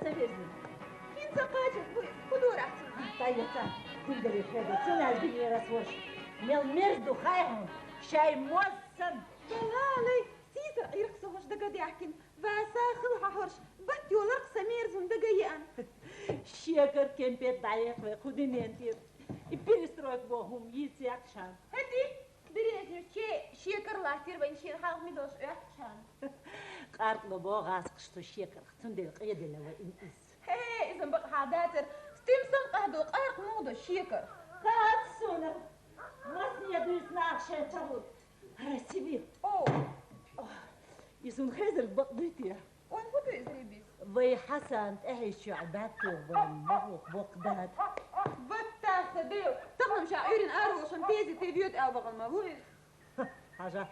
تسافرزن كين سقاجك خدورة طيب كل ده هذا سنة الدنيا رسوش ميل مرزو خايهم شاي موسم كلالي سيسر يرقصوش دقا ديعكن فاساخل حهرش بات يولرق سميرزم دقا يان شيكر كم بيت ضعيف خدين ينتير يبيرستروك بوهم يتسيق شان هدي دريجر شيكر لاتير بين شين حاق ميدوش شان قارت لبو غاسق شتو شيكر ختون دي القيد اللي هو إنقس هي إذن بقى حاداتر ستيمسن قهدو قارق موضو شيكر قارت سونر ماسني يدوسنا عشان تبوت رسيبي أوه يسون خيزر بقضيتي وين بدو إزريبيس ضي حسن أهي شعباتو والمغوق بقداد بطاخ ديو تقلم شاعيرين أرو شمبيزي تبيوت أو بغل مبوي حاجة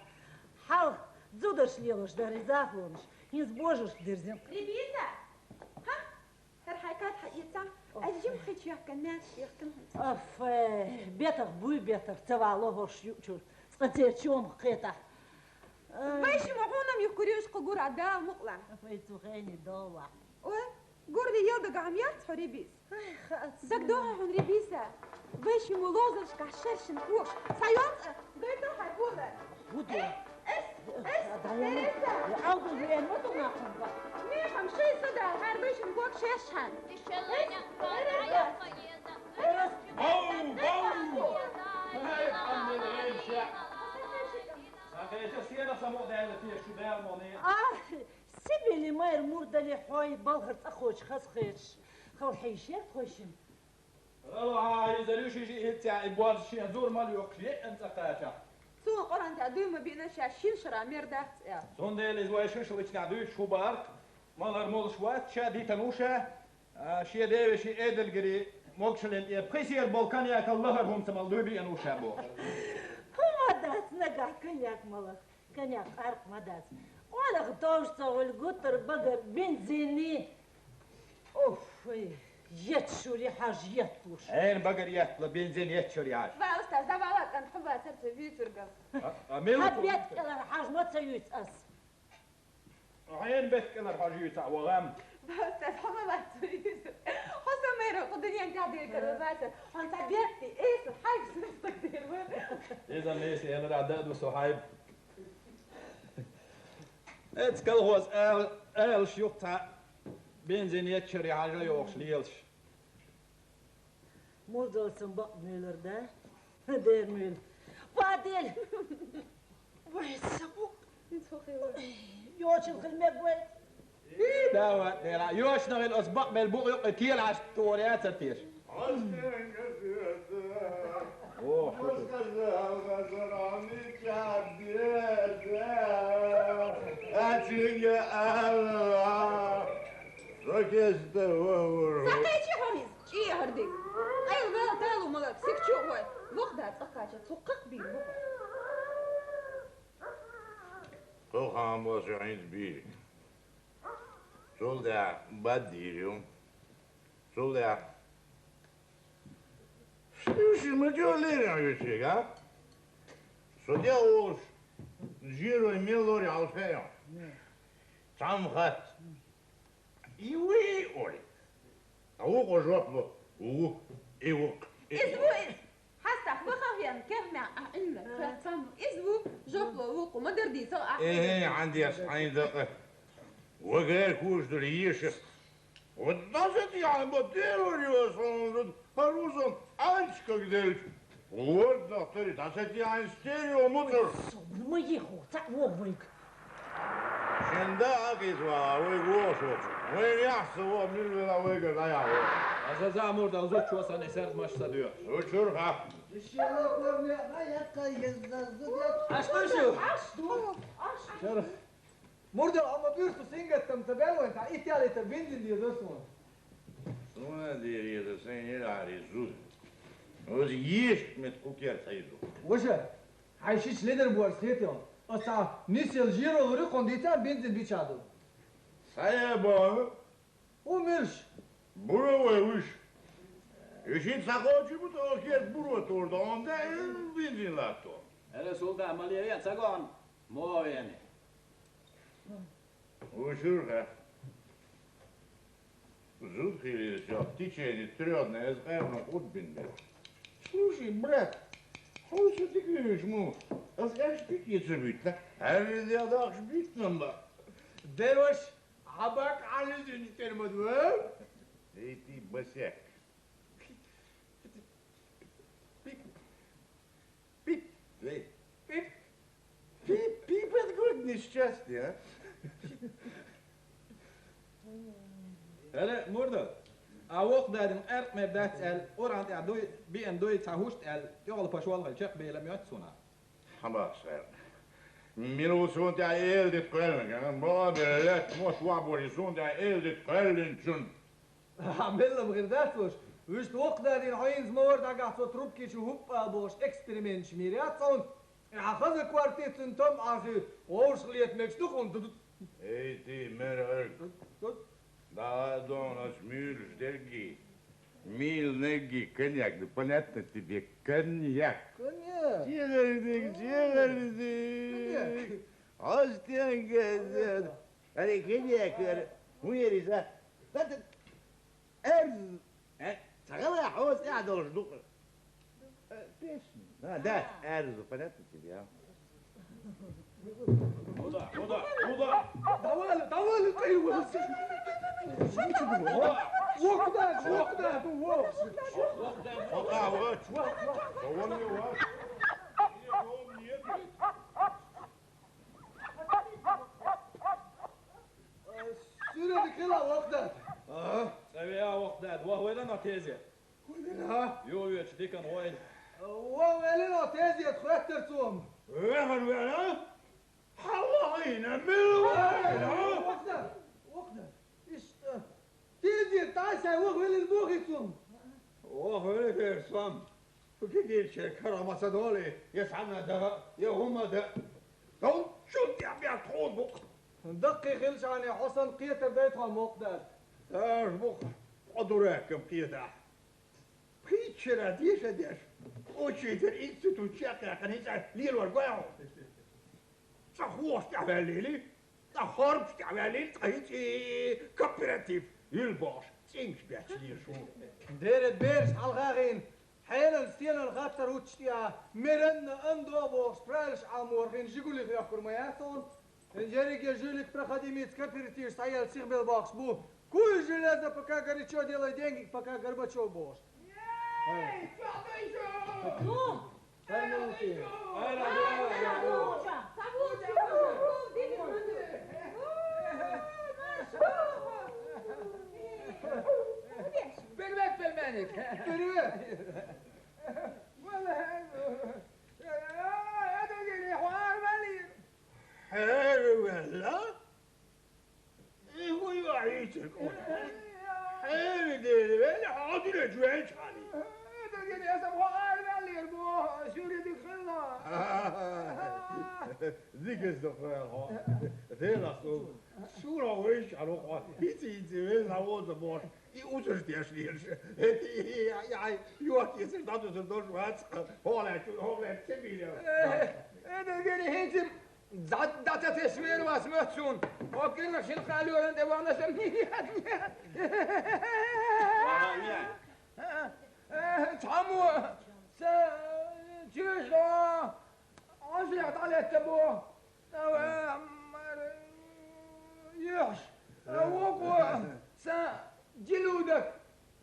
حاو زودرش ليلوش داري زافونش ينزبوجوش درزين ريبيسا ها هرحاكات حقيقتا أجيب خيش يحكناش يختمهم أف بيتر بوي بيتر تبع الله شيوتشول سقطير شوم قيطة باش محونم يخكريوش قجور عدا مقلع فايتو خيني ضوع قور لي يلدق عم يرتحو ريبيس دك دوها هون ريبيسا باش ملوزش كعشرش نكوش سيوطة بيتو حيقولك بودو اس أوضو زين متو ناقم بقى ميخم شي صدع هار باش نكوك شاشحن الشلانة طالعة قيدة بو هاي حمد الغيشة أخي سينا سمو دايلة فيها شو دايل مونية سيبي لي ما يرمور دالي حوي بلغرت أخوش خسخيش خو حيشير خوشم والله هاي زريوش يجي هتاع إبواز شي هزور مال يوكلي أنت قاشا سو قرن تعدو ما بينا شاشين شرامير داخت زون ديل إزواي شوش اللي تنعدو شو بارك مال هرمول شوات شا دي تنوشة شي ديوي شي إيدل قري موكشلين إيه بخيسي البلكانيا كالله هم تمالدو بي أنوشة بو مداس نقع كنياك ملك كنياك عرق مداس ولا غطوشة والقطر بقى بنزيني اوف يتشو لي حاج يتوش عين بقر يطلب بنزين يتشو رياش بقى أستاذ ده بعوات أنا حبها سبت فيتر قبل حبيت كلا حاج ما تسويت أس عين بك كلا الحاجية وغام بقى أستاذ حبها سبت حسن ميرو قدني أنت عدي كرباتة وأنت بيتي إيه الحاج سنستك دير إذا ليس أنا العداد وصحيب اتكل هو آل شيوخ تاع بنزين يتشري حاجة يوخش ليلش موزول سنبق ميلر ده دير ميل فادل وين سبوك يوش الخلمة بوين داوة ديرا يوش نغي الأسبق بالبوق يقتيل عش توريات ستير اوه ساقيتي حميز شي هردي أي بقى تالو ملك سكتشو هو بقدر تقاجة تقق بيه بقدر Toch gaan we zo eens bieden. Soldaat, wat dier, jong. Soldaat. Слушай, мы что лерим, а? Судя уж, жиру и мелори алфеем. Сам хат. И вы, Оли. А ух, жопу, ух, и ух. إزبو حسك بخافيان كرنا عندك فهم إزبو جبلو وقو ما دردي سوا إيه عندي أصحين دقة. وغير كوش دريش. والناس يعني بديروا يوصلون هروسهم عنش كقدرش. Вот доктор, да сети айн стерео мутор. ما يخو تعوضك شندا أكيدوا ويقوشوا. وين يحسوا من ولا ويقدر يعوض. هذا زعمور ده زوج شو أصلا يسرد مش صديق وشرها. أشتوشو شرف مردل أما بيرتو سينجا تمتبال وانت عقيت على تبين دي درسون سونا ديري ده سين يلعري زود. وز يش متكوكير تايزو. وشا حيشيش ليدر بوارسيتيون أصلا نيسي الجيرو وري قنديتا بنزين بيشادو سايبا ومرش برو ويش. يشيد ساقوشي بتوكير برو توردا onda benzin lato. هذا سولدا عملية ساقون مو يعني وشرها. Зудхили все в течение 3 дней с Эрном Утбинбе. Слушай, брат, что ты говоришь, му? А скажешь, пикница быть, да? А ведь я дашь бить нам, да? دروش عباك على زنجة المدوار Эй, ты, босяк. Пип, эй, пип, это какое несчастье, а? هلا مرده اوق دادن ارق ما بدات ال اورانت ادوي بي ان دوي تاهوشت ال يغل باشوال الشق بي لم يتسونا خلاص خير. Minun suunta eldit kvällen, kan bara lätt mot vabor suunta eldit kvällen sun. عمل لهم غير ذاتوش وش توقدا دين عين زمور دا قاعد تروبكي شو هوب بوش اكسبيرمنت شميريات صون اخذ كوارتيت انتم عافي وش خليت ميكس تخون Ey, ty, mer да, Донаш, мир, ждерги. Мил, неги, коньяк, да понятно тебе, коньяк. كونيا Чего, Остенька, аре, коньяк, уерisa. Эрз, сагала, хвост, я должен духать. Песня. Да, эрзу, понятно тебе, а? Куда? طوال القيوة وقدا Пока, вот. Он не ваш. سورة كلا وقدا سوي اوق داد وهو لنا تيزي كلنا يو يو تشديكن وين وولنا تازي تخرجت توم وين حواينا من وقدا ايش تازي تعسى وين البوغي توم وهو لك صم فكيف شكرا مصدولي يسعنا ده يا هم ده دون شو يا تقول بق دقي خلش عني حسن قيتر بيتهم وقدا ايش بق قدراكم كده بيتشرا ديش وشيتر انستيتوت شاكا كنيسة ليل ورقاو صحوش تعمل ليلي تخرب تعمل ليلي تغيتي كوبيراتيف يلباش تيمش بيحتلي شو دير بيرش على الغاغين حيلا ستينا الغاتر وتشتيا ميرن اندوبو سبرالش عمورغين جيقولي في افكر مياثون انجريك يا جولك проходимец кооператив стоял всех белбакс бу куй железо пока горячо делай деньги пока Горбачев бош نوم Поймите. بالبيت بالمانك حلو ولا؟ هو يعيشك حلو ديري ولا حاضر جوانش علي ذيك الزفاة ذيلا صورة ويش على قوة يتي وين عوض بوش يوتش ديش ليش يعني يوقف يصير ضد الدور وهات هو لا تبي هذا قال هيتم دعت تسوير واسمتون وكلنا شن قالوا انت وانا سميت تعمو تشيش عزيت على التبو يحش وقوة جلودك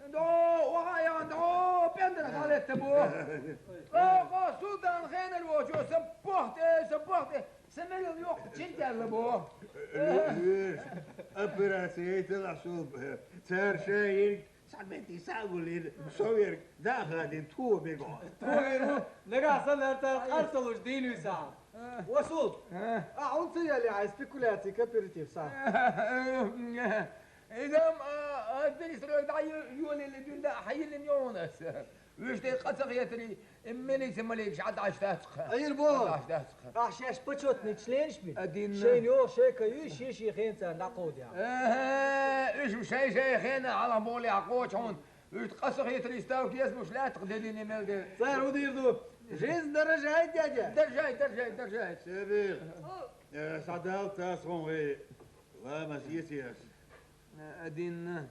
دو وهاي دو بيندرس على التبو سلطان خين الوجو سبوحت سميل اليوم جنت على بو أبراسي العصوب صار شايك سعبتي ساقول صوير داخل تو بيقعد نقع صلنا أرسلوا جديد ساعة وصول عنصية اللي عايز سبيكولاتي كابيرتيف ساعة إذا الدنيا سرعة دعي يولي اللي بيون دا حي اليونس ويش دي قصق يتري مني سماليك شعد عشتاسخ أي البول شاش بتشوت نتشلينش بي شين يو شيكا يو شي خين سان نقود يعني ايش شي خينا على مولي عقوش هون ويش قصق يتري ستاوك يسموش لا تقدريني مالدي صار ودير دو جيز درجة هاي درجة سبيل صدال تاسون وي لا ما سيسيس أدين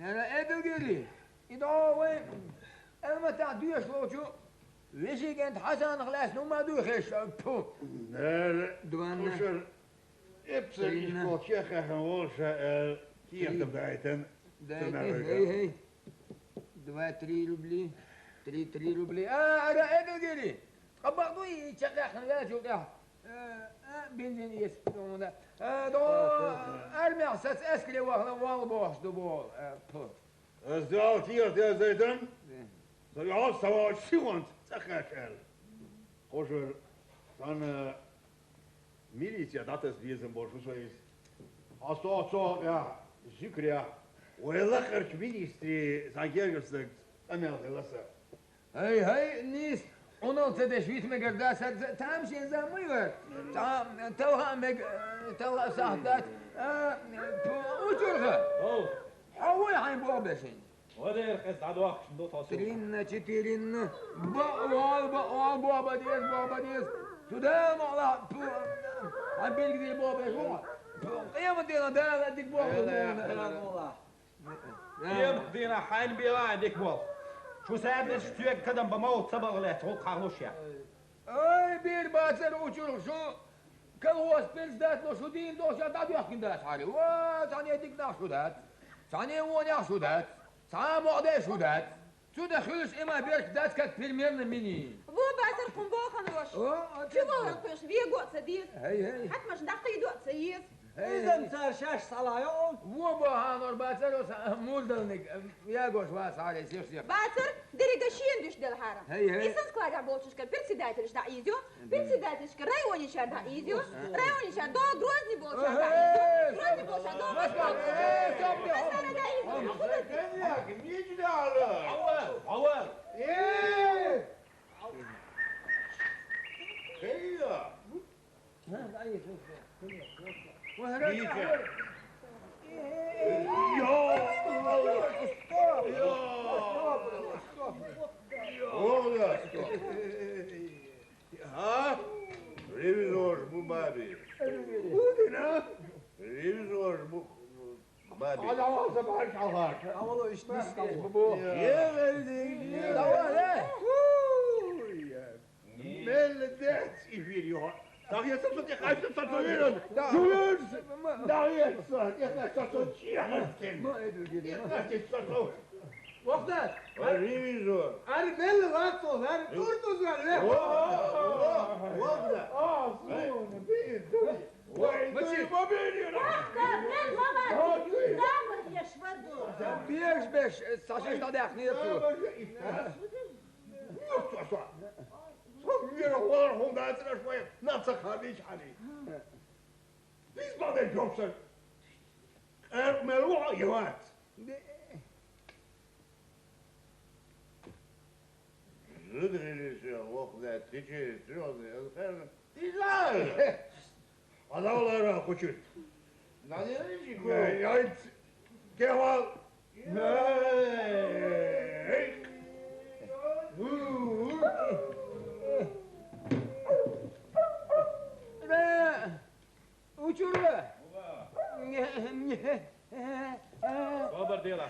أنا أدري إذا وين المتاع دوش لوجو ويشي كانت حسن خلاص نوما دوخش بو دوان وشر ابسل يكوك يا أخي هنولشا كيف تبعتن هي دوا 3 روبلي 3 روبلي أنا أدري قبضوا يشغل خلاص وده بنزين يسمونه دو أرمي أساس أسكلي والبوش دبول زال تير يا زيدن زال سوا شيوانت تخاشل خوشر dann militia datas diezem bošusois aso ja zikria ويلخر ministri zangergesagt amel gelasa هاي نيس انا تدشويت مقرداس تامشي زمير تام توها توها صاحبات وجرها حول عين بوبشين ودير قصد عدواخ شندو تصور ترين تشتيرين بقوال بابا ديس تدام على عم بيلقي بابا شو قيامة دينا دانا ديك بابا يم دينا حين بيلا ديك بول شو سابني شتوك قدم بموت صبغ له تقول قارلوشيا اي بير باتر وشو شو كل هو سبيلز دات لو شو دين دوش دات يحكي دات حالي وا ثاني ديك ناس دات ثاني هو شو دات ثاني مقدر شو دات شو دخلش اما بيرك دات كت بريمير مني بو باتر قنبوخن وش شو بو رقش في قوت سديد هي حتى مش دقي دوت سيد إذا صار شاش صلايون وبا هانور باتر مولدلنك يا جوش واس على سيخ باتر ديري دشين دش دل حارة هي إيسان سكلاجا بوتشش كان بيرسي دايترش دا إيزيو بيرسي دايترش كان رايوني شار دا إيزيو رايوني شار دو غروزني بوتشار دا إيزيو غروزني بوتشار دو غروزني دا إيزيو عوال ايه هيا ها ريفيزور مو بابي ودنا ريفيزور مو بابي على عوض بعرف عوض عوض ايش نسقي بابو يا ولدي مال دات يفيريو Dag je soms je gaat het tatoeëren. Dag je soms je gaat tatoeëren. Dat is zo. Wacht eens. Revisor. Hij wil wat zo, hij doet dus wel. Wacht eens. Ah, zo, een beetje. Wat zie je maar binnen? بيش ساشيش نادح نيتو Weer een hoor, 100 en zo. Net zo gaat niet aan. Wie is maar de jobser? Maar wat je wat? Iedereen is wacht dat dit is zo. Die zijn. Wat al er goed is. Nou die is ik. Ja, kijk wel. Nee. وشوربه صبر ديلا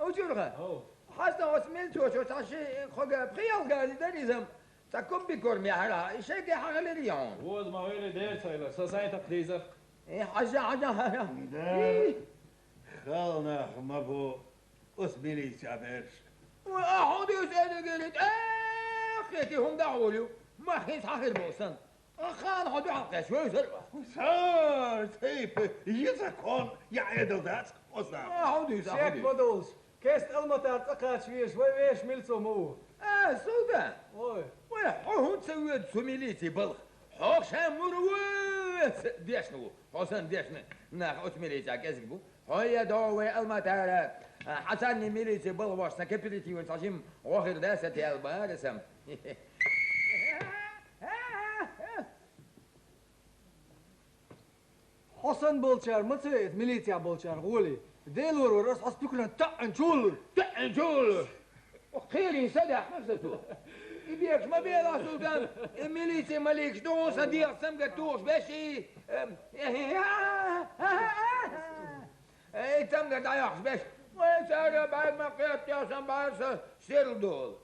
وشوربه حسنا وسميلتو شو تاشي خوجا بخيال قال داريزم تكون بكور ميحرا شيء حاجه اليوم وز ما ويلي دير سايلر سايت تقديزر حاجه خالنا مبو اسميلي سافرش واحد يسأل قلت اخيتي هم دعولي ما حيس حاجه الموسم خان هدو حقا شوي سرقه صار تيب يزكون يعيدوا ذات وصار هدو شيك بدوس كيست المطار تقات شوي شوي ويش ملتو مو سودان اوي ولا حو تسوي سميليتي بلخ حوك شام مروس ديشنو حسن ديشنو ناخ اوتميليتي كازكبو هيا دوي المطار حسن ميليتي بلواش نكبريتي ونصاجم واخر داستي البارسم حسن بولشار متى ميليتيا بولشار غولي ديلور وراس أسبكنا تأنجول جول خيري سدح نفسه يبيك ما بيلا سودان ميليسي مليك شدون صديق سمقة توش باشي اي سمقة دايخش باش ويسارة بعد ما قيت يا سنبارس سيردول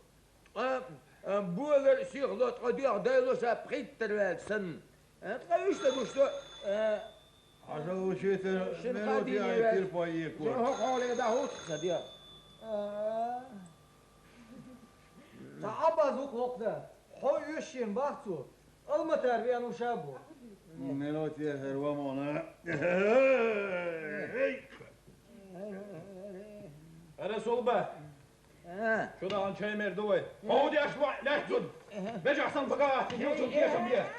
بولر سيغلوت قدير دايلوسا بريتر سن تغيش تدوشتو عشان شيتر منوتي هاي تلفاي يكون هو قولي ده هو صديق تعبى زوق وقته حو يشين باختو المتربية نشابو منوتي هرومانا أنا صلبة شو ده عن شيء مردوي هودي أشبع لا تزد بيجي أحسن فقاعة يوصل فيها شمية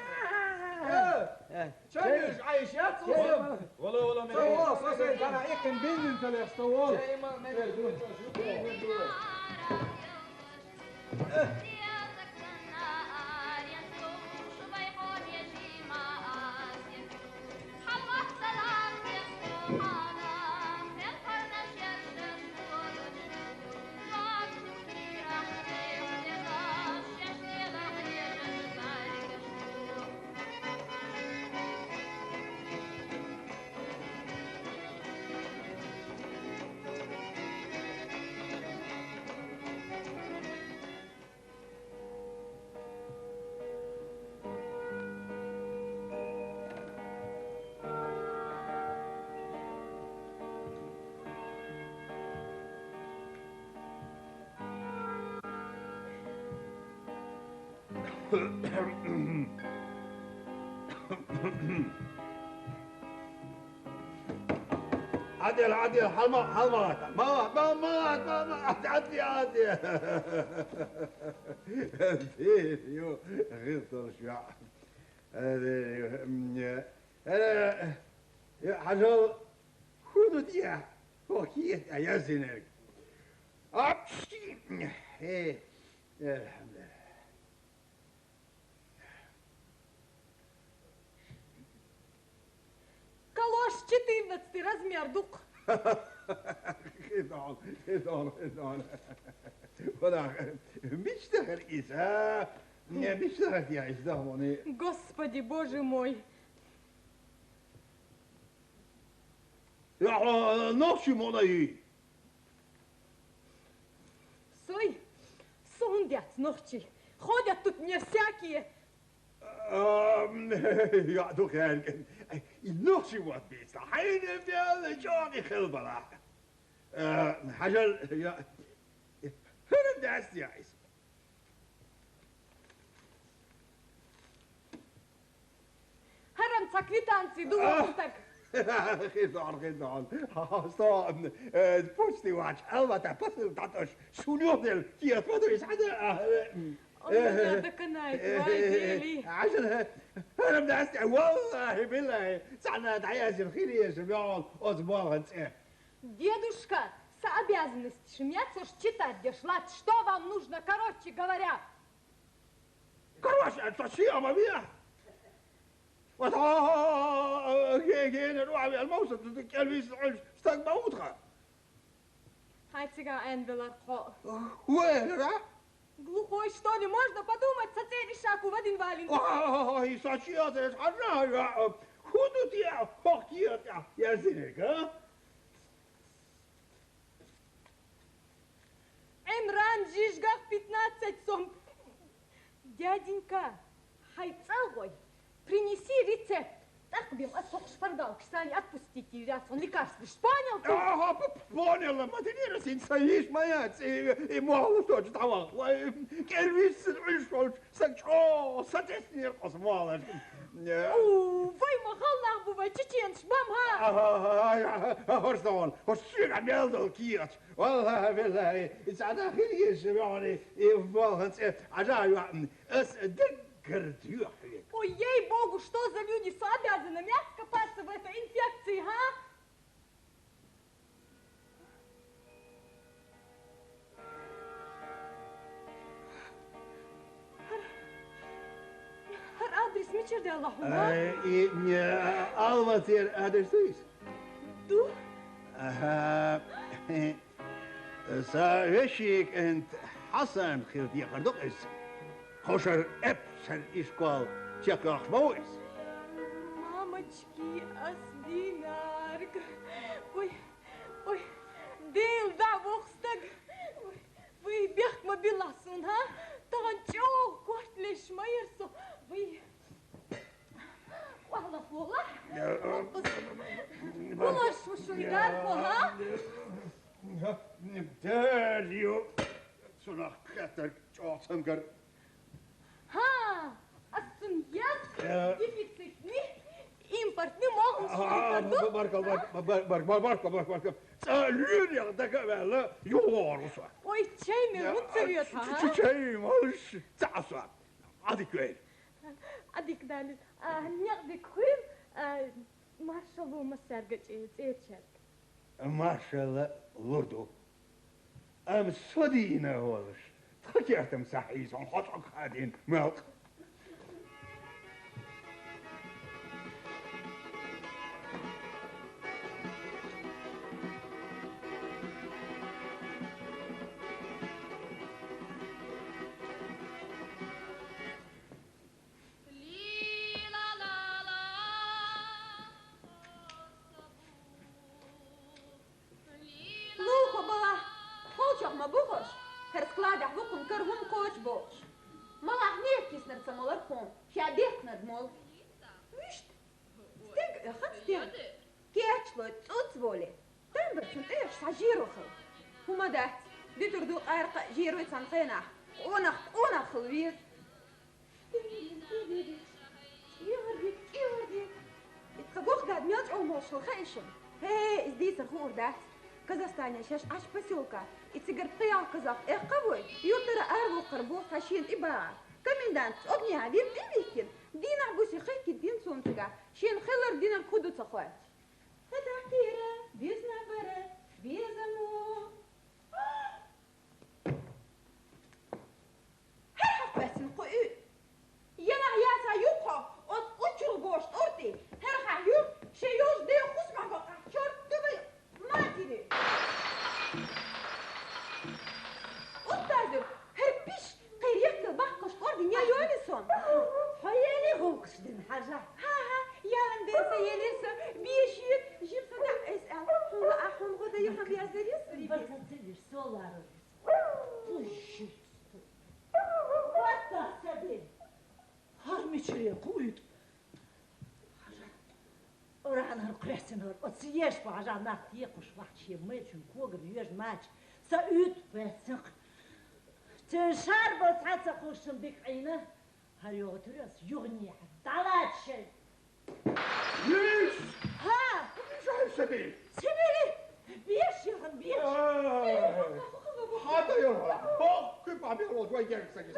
شايف عايش يا تصوصم ولا صوص صوص أنا إيكن بين أنت اللي استوال عدل حلمات ما عدي يو غير ترشع هذا حجر خذوا ديا وكيت يا زينك ايه الحمد لله Калош 14 размер дук. خدعون ولا بيشتغل إذا بيشتغل يا إزدهموني Господи, боже мой. يا نقشي مولاي Сой, сундят ночи. Ходят тут мне всякие. Ja, toch eigenlijk. Nog zo wat beter. Hij neemt de Johnny Gilbera. Hazel, ja. Hurm das ja is. Haram квитанции, думаю, так. Geen dan. Staan. De post die was. Wat dat post dat is. Zo'n die het wat is. عشان انا بدأت والله بالله سعنا تعيش الخير يا شباب اصبر انت Дедушка, с обязанностью шмяться читать дешлать. Что вам нужно, короче говоря? كروش التصير ما بيها جينا نروح الموسط الكلبيس استقبل موتها Хайцига Энвелар. وين راح؟ Глухой, что ли? Можно подумать, соседи шаку в один вален. ой сочият حنا خذوا يا فقير يا زينك ها Эмран жижгах 15 сом. Дяденька, хайцагой, принеси рецепт. Так, бил, отсох шпардал, кстати, отпустите, раз он лекарство, понял ты? Понял, ما تدير سنسيش ما ياتي مو توج طوا كلبيس العشول سكشو ستسني القصمال Вы махаллах бува, чеченш, бамха. هرستون هرشيك عم يلدل كيرت والله بالله سعدا خليش يعني يفوهنس عجايب اس دكر تيوحي Ой, ей-богу, что за люди с обязанными откопаться в этой инфекции, а? Адрес мечерде Аллаху, а? Almatir adressuis. Du? Sa wishik en Hassan khilt ya qardok is. Хошер эпсен искал теках моис. Мамочки, асдинарг. Ой, дел да вохстаг. Вы бег мобиласын, ha? Таган çok kortleşmayırsa. Вы... Valla fola. Bulaş şuygar fola. Дерью. Сунах катер чортсамгар. Ha, asın yaz. Defisitli. İmportlu mağın Барка. Цалюря такая, юорус. Ой, çay mı? Mutluyor ha? Чай, малыш, цасу. Адиквей. Adik dali. Nerede koyayım? Maşallah masargıç etçer. Машалла лурду. ام صدينا والش. تخكرتم صحيح حطك هادين ملك. Hey, здесь гордость. Казахстане сейчас аж поселка. И цигартая казах. Кого? Ютера арву карбо хашин и ба. Комендант, огня, вим дивикин. Дина буси хайки дин сумтига. Шин хелер дина куду цахват. Это кира, без набора, без амо. Херхах бесин куи. Яна яса юха, от учул гошт орти. Херхах юх, шеюз де хусма бака. Черт тубы, матери. Ustazım, her piş kıyıklı bakkoş ordun ya yönüsün. Hayali hokusdun haja. Ha, yarın derse gelirse bir şey jimsa da esel. Sonra ahun goda yuha bir yazarız. Bakatılır solar. Puşşu. Hatta sabi. Harmiçliye kuyut. Orahan kresin or. O siyeş bu haja naktiye kuş vakçiye meçün kogr yüz maç. Sa üt besin. تنشار بسعة خوشم بك عينه هل يغترس يغني طلعت شيء ليش؟ ها شو هالسبيل؟ سبيلي بيش يغن بيش هذا يلا كيف عم يغلط وين جاي سجل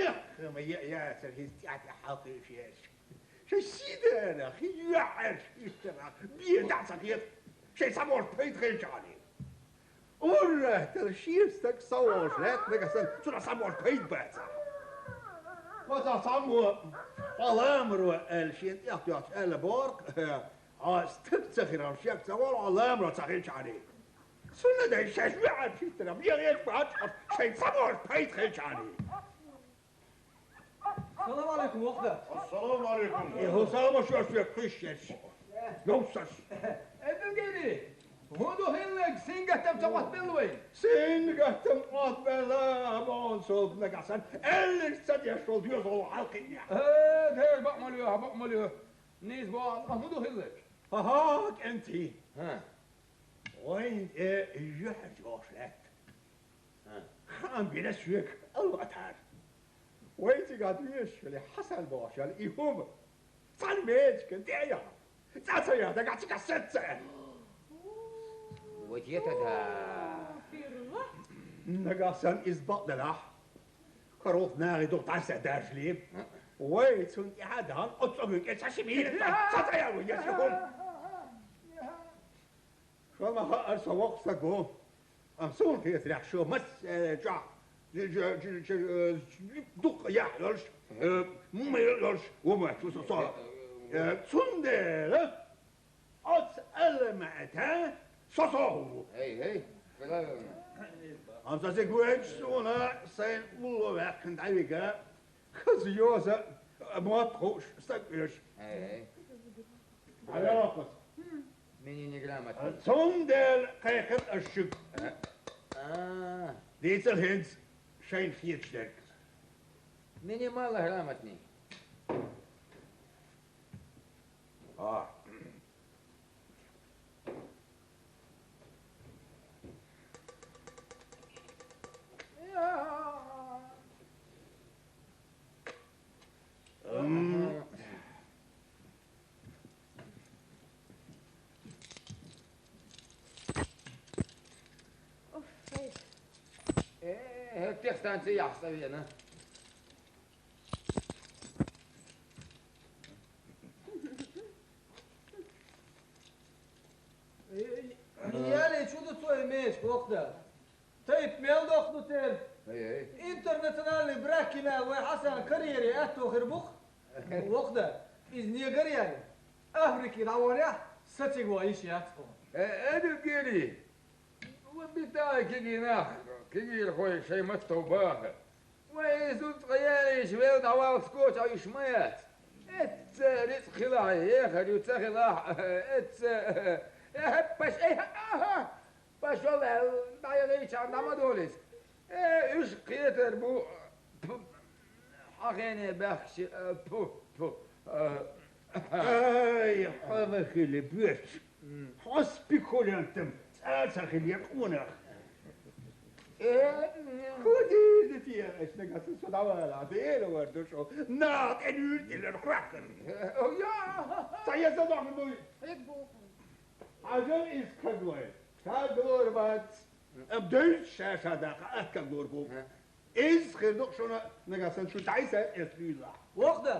نخم يا سرهيز تاعتي حاطي فيش شي سيدة انا اخي يعرف يشتغل بيدع صغير شي سمور بيت غير جاني ورا ترشيستك صور لات نقصن شو سمور بيت باتsa وذا سمور الامر الشيء يعطي البورك استبتخر الشيء سوار الامر صغير جاني سنة ده شاش وعد في التراب يا بعد شيء صبر بيت خيشاني السلام عليكم وحدة. السلام عليكم هو سلام شو في قشش يوسش ابن قيلي هودو هنلك سينجة تبتوات بلوين سينجة تبتوات بلوين صوب نقصن اللي استدي الشوط يوصل حلقية هير بقمليوها نيز بوال هودو هنلك هاك انتي ها وين يحج غوشلات خام بنسوك الوتر وين تقعد يشفلي حسن باشا الإيهوم صلميت كنت يا تاسيا تقعد تكسر وجيتها نقصن إزباط دلح كروف ناغي دوت عسى داشليب وين سنت عادها أطلبك إتشاشمين تاسيا ويشيهم شو ما هقر سواق سقو أمسون في يتريح شو مس جا دق يحلش ما يحلش وما شو صار Tsundere, als elemete, sosohu. Hei. Als ik weet zo'n zijn ullowerken daviga, gezioze, matroos, stukjes. Hei. Alakos. Menini grammat. Tsundere kijken een stuk. Ah. Deze hens zijn vier sterk. Minimalla grammatni. Ah. Tekstansi yaxsa yana. Nijali čudo tvoje meš, kokda. Tejp meldok noter. Hei. Internationalni brakina wa Hasan kariyeri atto khirbuk. Kokda. İzni kariyeri. Afriki davarya saçı guayış yatko. أنا قيري وبتاعي كيجي ناخ كيجي الخوي شي مستو باخر ويزود قيالي شوي دعوات سكوت أو شميات ات رزق خلاعي ياخر يتسخلاح ات باش باش والله دايريش عند عمدوليس ايش قيتر بو حقيني بخش بو Ay, hava hele büyük. Hospikulantum. Alsa hele yakuna. Kudi det är jag ska så där var det är det vart så. Nat en ut eller kracken. Ja! Säg så då men då. Azal is kagway. Kagwar bat. Abdul shasha da kagwar go. Is khirdoq shona nagasan shu taisa esbila. Kokda.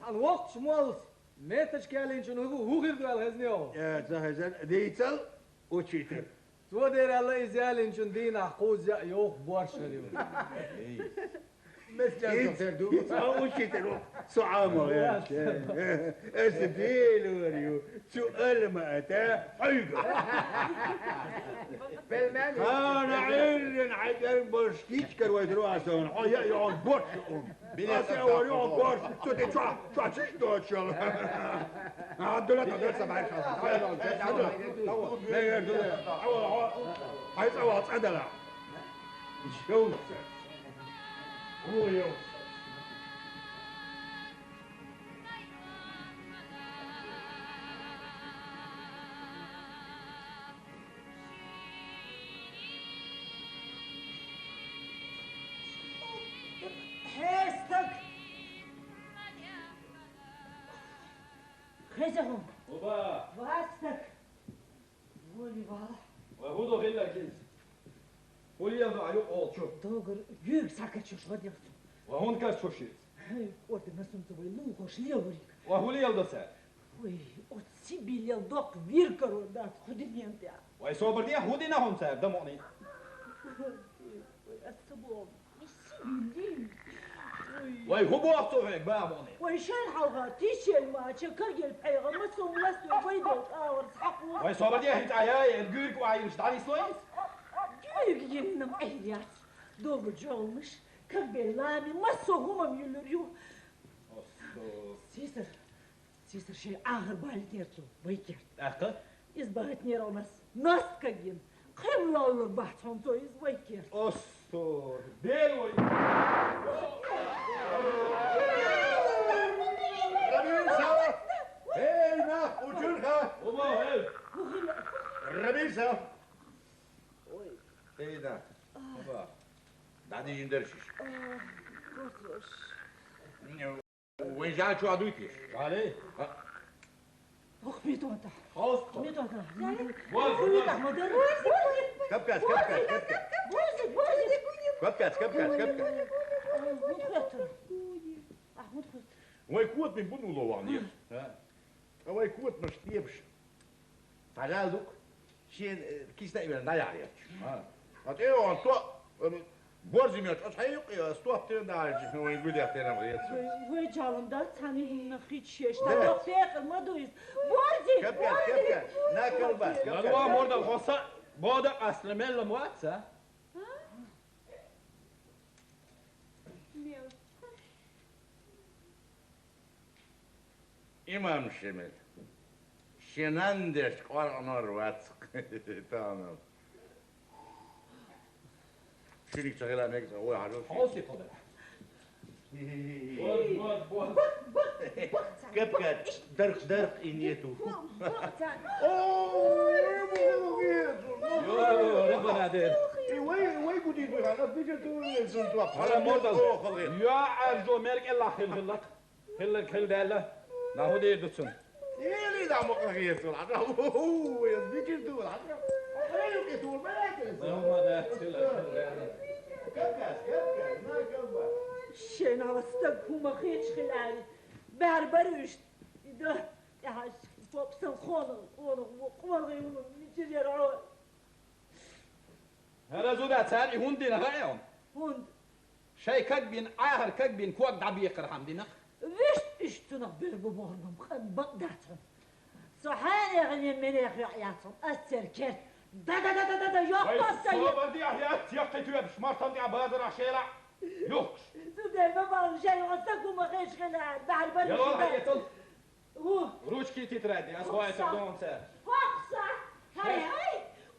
San waqt shmals. Metach kalin shunu hu girdu al ghaznio. يا زهزن ديتل وتشيتل. تودير الله يزالين شن دينا حقوز يوخ بورشريو. مثل وتشيتل سعامو يا اسديل وريو سؤال ما اتى حيقة. بالمعنى انا عيرن عيرن برشكيش كرويت رواسون حيا يقعد برشهم. بلا اول يقعد برش تودي شو تشتو تشل. عدلت سبع عايز اوعى عدلة. شو هو يوم حيستك خزهم Oba, واستك ولي والله وهو ده غير كيس. ولي يا معلو أولشو. دوغر يوك ساكت شو شو ديرت وهون كاس شوشيت. هاي قلت نسم تبي لوقش ليوريك وهو لي يلدا سال. وي وتسيبي لي الدوق فيركرو دات خدني انت وي صوبر دي هودي نهم سال دموني. السبوع سيبي وي هو بوقتو هيك باموني. وي شان حلقة تيشيل ما تشكل الحيغة مسو ملسو ويدوك اور صحقوا وي صوبر دي هنت عياي الجورك وعايش داري سويس. جيك ينم اهليات دوغ جولمش كبلامي مسو هم يلوريو سيسر شيء آخر بالتيرتو بيكر أخي. إزباغت نيرو ناس كجين قبل الله بحثهم تو إزبايكر أسطور. ديلوي. ربيسة هينا وجنها وما هيك. ربيسة ايه ده؟ بابا دعني يندرشش وين جاي شو عدويتي؟ عليه. أخ بيتو أنت خلاص. بيتو أنت وين أحمد كبكات أحمد وين كوت من بنو لوانير وين كوت مش تيبش تعالوك شيء كيس تقريبا لا يعرف هات ايه انت برزي ميوت أصحيق استوى تندارج هو يقول يا أختي أنا بغيت وي جالم دا تاني نخيت شيش ده. دا فيق ما دويس بورزي كبكة ناكل بس لو مرد الخصة بودق أصل من المواتسة إمام شمل شنندش قرنر واتق تمام شنو تغير أنا هو حلو حوصي قدر بود كبكة درق إنيتو يو ربنا دير وين قديت بغانا بيجي زنتوا على مرضى يا أرجو مالك إلا خلك خل دالة لا هو دي دوتسون يلي دا مقرية العذرا هو يزبيك دول العذرا أخريو كتول بلاكس يوم ده تلا كبكة ما كبكة شين على ستك هما خيتش خلالي بربرشت ده يا فوبسن خون وقمر نيجي يرعون هذا زودا تاني هندي نغايهم هند شيء كذبين آخر كذبين كوك دعبيق رحم دينا ويش اشتنا بالبورنم بقداتهم صحاني يعني من يخياتهم السركر دا يقطع صوبر دي أحيات يقتي يبش مرتم دي عبادر عشيرع يوكش زودي ما بعرف شيء وصدق وما خيش خلال بعد يلا هيتل هو روش كي تتردي أصبعي تبدون سار فقصة هاي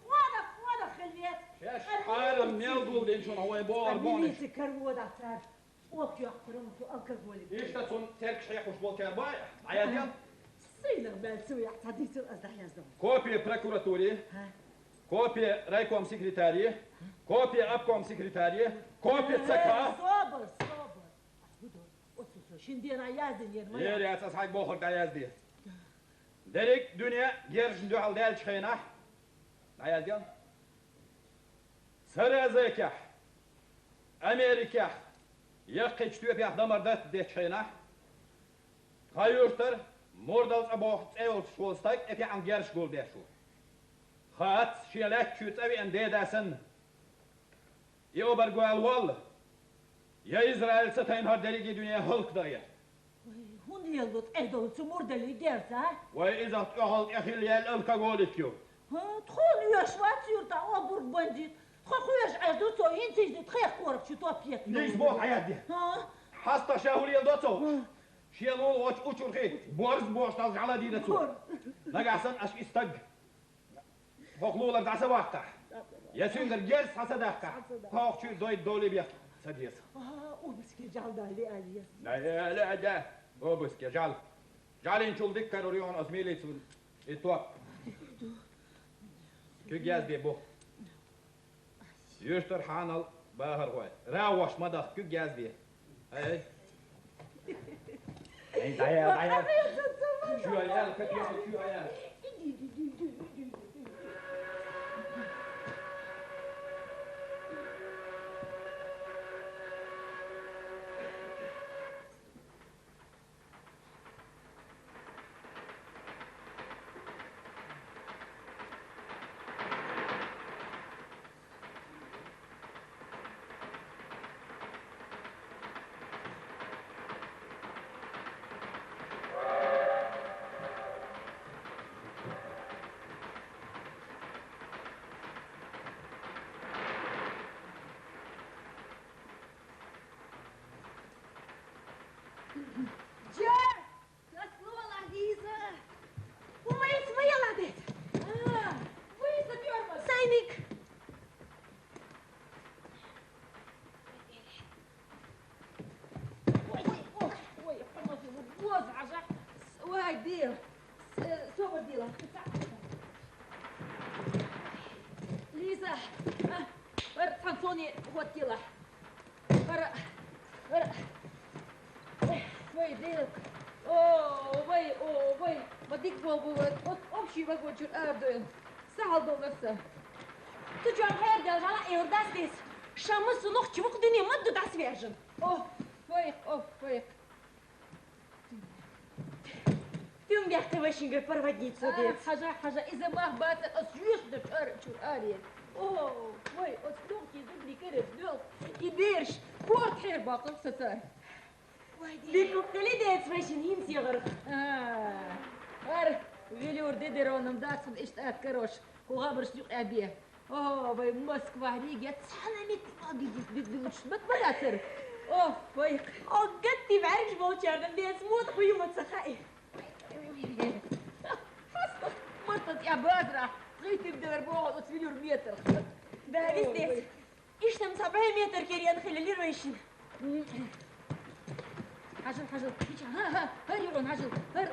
وانا خليت شاش عالم ميلدو دين شون هو يبور بونش أبيني تكرمو دكتور وقت يحترم تو أنكر قولي إيش تسون ترك شيخ وش بول كرباي عيادين سيلر بالسوي اعتديتو أزدح يزدون كوبي بروكوراتوري كوبي رايكوم سكرتاري كوبي أبكوم سكرتاري كوبي تسكا صابر أسبودو أسوسو شندينا يازن يرمي يري أساس حق بوخر داياز دي دريك دنيا جيرش ندو على دال شخينح عيادين سرى زيكح أمريكا يقيش توي بيح دمردت ديت شخينح خايوشتر موردالز أبوخ تسيول شولستايك إفي عن جيرش قول ديشو خات شيلك شوت أبي أن ديداسن يوبر قوال وال يا إسرائيل ستين هر دريقي دنيا هلك داير هون يلوت إهدو تمور دلي ديرت ها وإذا تقهل أخي ليال ألقا قولك يو تخون يشوات يورتا أبور بنديت خويش عدو تو ينتج تخيخ كورك شو تو بيت ليش بوخ عيادي ها حستا شاهولي يلدوتو شيلو وش أوشور خي بورز بوش تلج على ديدتو نقعسن أش استق فوقلولا دعسا واقع يسوين جرس حسداقع فوق شو دوي دولي بيخ سديس وبسكي جال دالي آليس لا ده هو بس جال جالين شول ديك كاروريون أزميلي تون إتواب كي جاز دي بو يشتر حانل باهر غوي راوش مدخ كي جاز دي أي دايا شو عيال كتير شو عيال جار تسلوه العزيزة وما يسمى يلا بيت ويسا بيرمز ساينك وي حمصي وبوز عجح وهاي ديل سوبر ديلة ليزا تحنصوني هو الديلة وي ديلك وي بديك بابو امشي بقى وجر اردن سهل دو نفسه Tuđujem her del žala i ordas des. Šamı suluk çubuk dünya mı das verjin. وي Tüm bekte başınga parvadnicу des. حاجة إذا ما هبات أسيوش دكتور شو آلية اوه وي اصدقي دبلي كده دول يبيرش كورت حير باقل ستار ديكو كليدات فاشن هيمس يغرق هر ويلي وردي ديرون داتس اشت اكروش وغابر شيق ابيه اوه باي موسكوا هريجة تسحلني بدي مش بتبلاتر اوه باي قدتي بعرج بوشار دي اسموت خوي ما تسخاي حسك مرتد يا بادرة غيتي بدر بوغ وتفيلور متر باريس ديس ايش تم 70 متر كيريان خلي رويشن حاجل هيك ها هريرون حاجل هر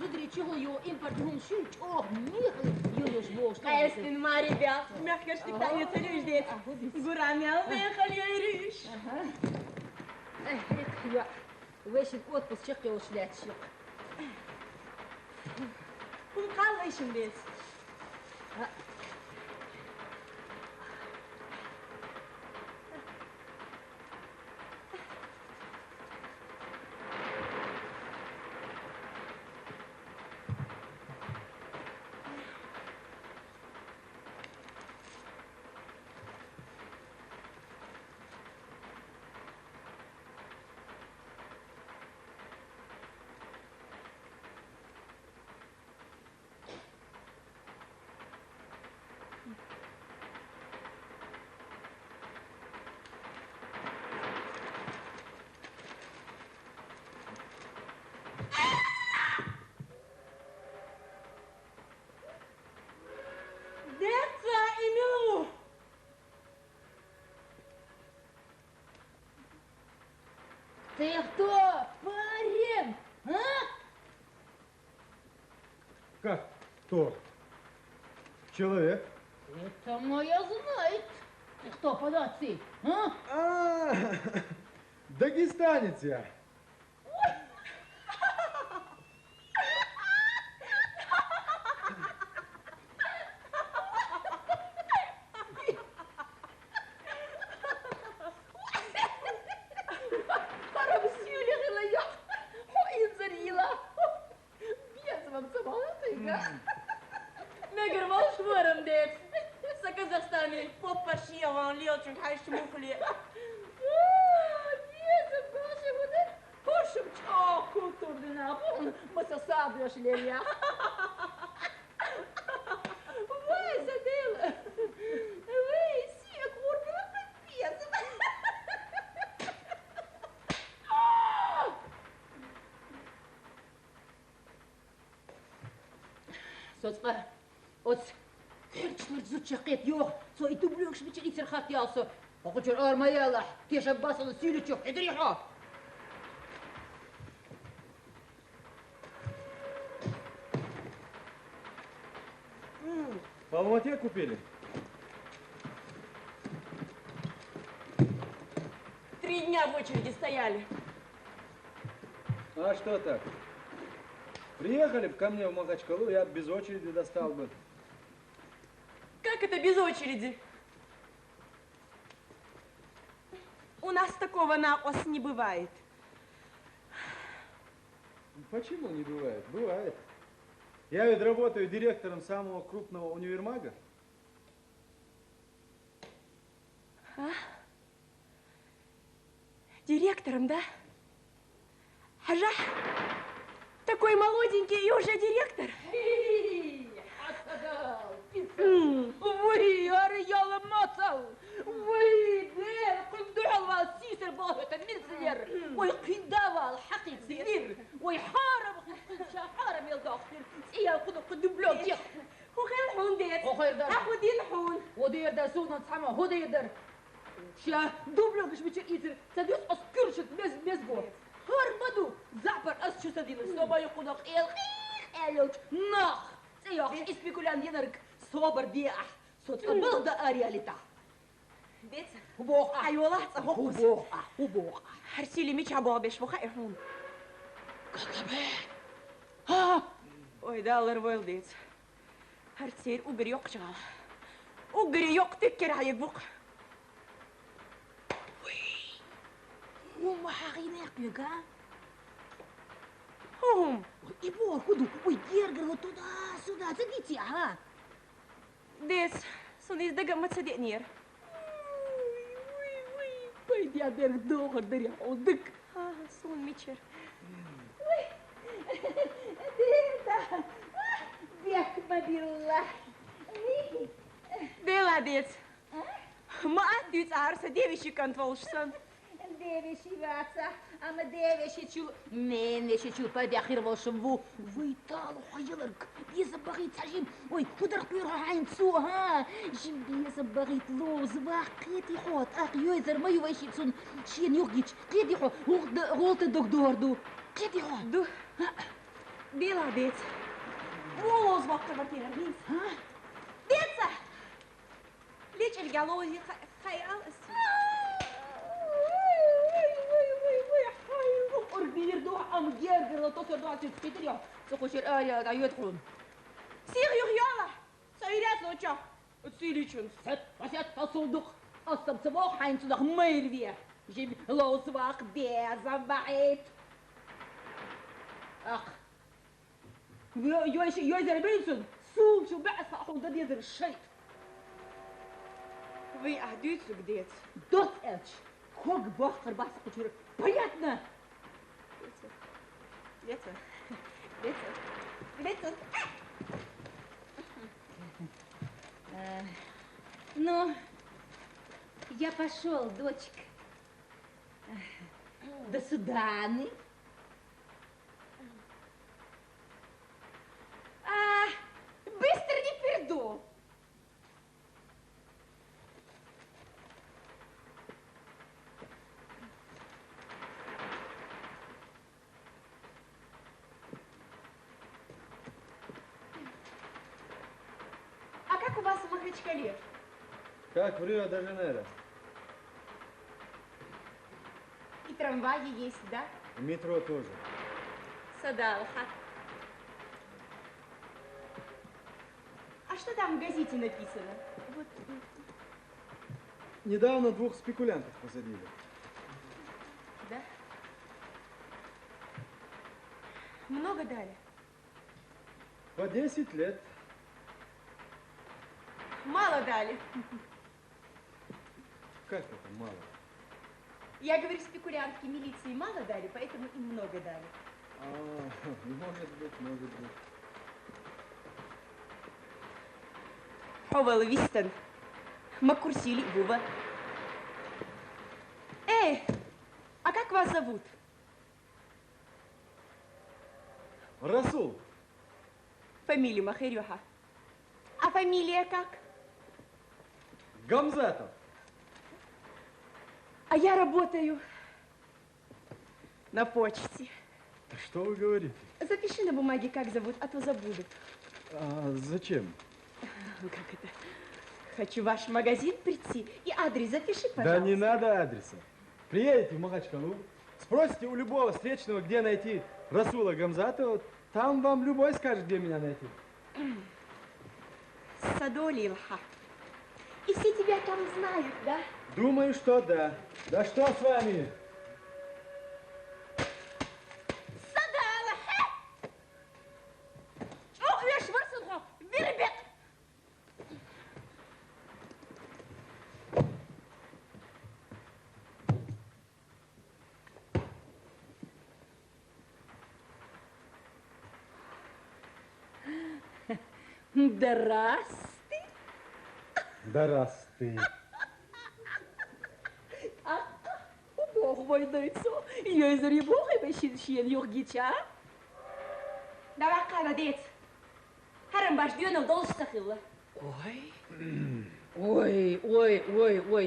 زدري تشهو يو امبارت هون شو اوه ميخ يو شبوش Esten maar rебят, мягко что так не целюсь. Гурамял выехали ириш. يا واش القطب شقي وشلات شق ونقال ايش مبيت. Ты кто, парень? А? Как кто? Человек. Это моя знает. Ты кто, податься? А? Дагестанец я. Соцка, от херчлер зучакет yok. So itu blok şbiçi itir hat yası. Okuçur armayala. Teşe basılı sülü çok. Edriha. В Алмате купили? 3 дня в очереди стояли. А что так? Приехали бы ко мне в Махачкалу, я без очереди достал бы. Как это без очереди? У нас такого на ос не бывает. Почему не бывает? Бывает. Я ведь работаю директором самого крупного универмага. А? Директором, да? Ажах, такой молоденький и уже директор. Вы, Арияла Мацал! Вы, дер, قدوع السيسر باهت ملسير ويقدوا الحقيق سير ويحارب حارب يا دكتور يا قد بلوك يا وخير حون ديت وخير دار أخذين حون ودير دا سونا تسمع هو دير شا دوبلوك مش بتشير تدوس أسكرشت مز بو هربدو زعبر أسشو سدين الصوبة يقولك إلوك نخ سياخ اسبيكولان ينرك صوبر بيح صوت بلد أرياليتا ديت وبوقع أيوة صحوح وبوقع هرسيلي ميتش عبوا بيش وخير حون كتبه ها Ой, да, ларвойл дит. Хартир угри yok чал. Угри yok текер хайбук. وما حقيناك يا هم يبور خدو ويدير قرو تدا سودا تديتي ها ديت Сон издага мацаденер. Пойди оберг дохор дыря одык. Сон мечер. Деда. Бег бабилла. Беладец. Маат дюц арса девичи контролшсон. Девичи ваца. Ама девичи чул. Менеши чул пойди ахир волшебу. Вы талу хаяларк. Биза багит сажим. Ой, кудар куйра хайнцу, ха. Жим биза багит лоз вах. Кети хот. Ах, йойзер маю вайшитсун. Шин югич. Кети хот. Голте докторду. Кети хот. Ду. Беладец. Волоз вахта ватира вниз. Деца! ليش القالوزي خيال أربير دوح أم جير لو تصير دوح تفتريا تخشر آية دا يدخلون سيريو يلا سيريا سوتشا تسيريشون ست وشات تصدق أصب صباح حين صدق مير فيها جيب لو سواق بيزا بعيد أخ يوزر بينسون سول شو بعث أحو ده يزر الشيء Вы одуются где-то? Дот элч. Ког бог карбаса кучура. Понятно? Где-то. Ну, я пошел, дочка. До свидания. Быстро не перейду. Как у вас в Махачкале? Как в Рио-де-Жанейро. И трамваи есть, да? И метро тоже. Садалха. А что там в газете написано? Вот. Недавно 2 спекулянтов посадили. Да? Много дали? По 10 лет. Мало дали. Как это мало? Я говорю, спекулянтки милиции мало дали, поэтому им много дали. Может быть. Ховал Вистон. Макурсили Вова. Эй, а как вас зовут? Расул. Фамилия Махарюха. А фамилия как? Гамзатов. А я работаю на почте. Да что вы говорите? Запиши на бумаге, как зовут, а то забуду. Зачем? Как это? Хочу в ваш магазин прийти и адрес запиши, пожалуйста. Да не надо адреса. Приедете в Махачкалу, спросите у любого встречного, где найти Расула Гамзатова, там вам любой скажет, где меня найти. Садолилха. И все тебя там знают, да? Думаю, что да. Да что с вами? Садалха! О, я шварцуха! Вирбет! Здрасте. Здрасте. Бог мой дойцо. Я за ребога бешин юргича. Давай канадец. Харам баш дюнов долж сахила. Ой,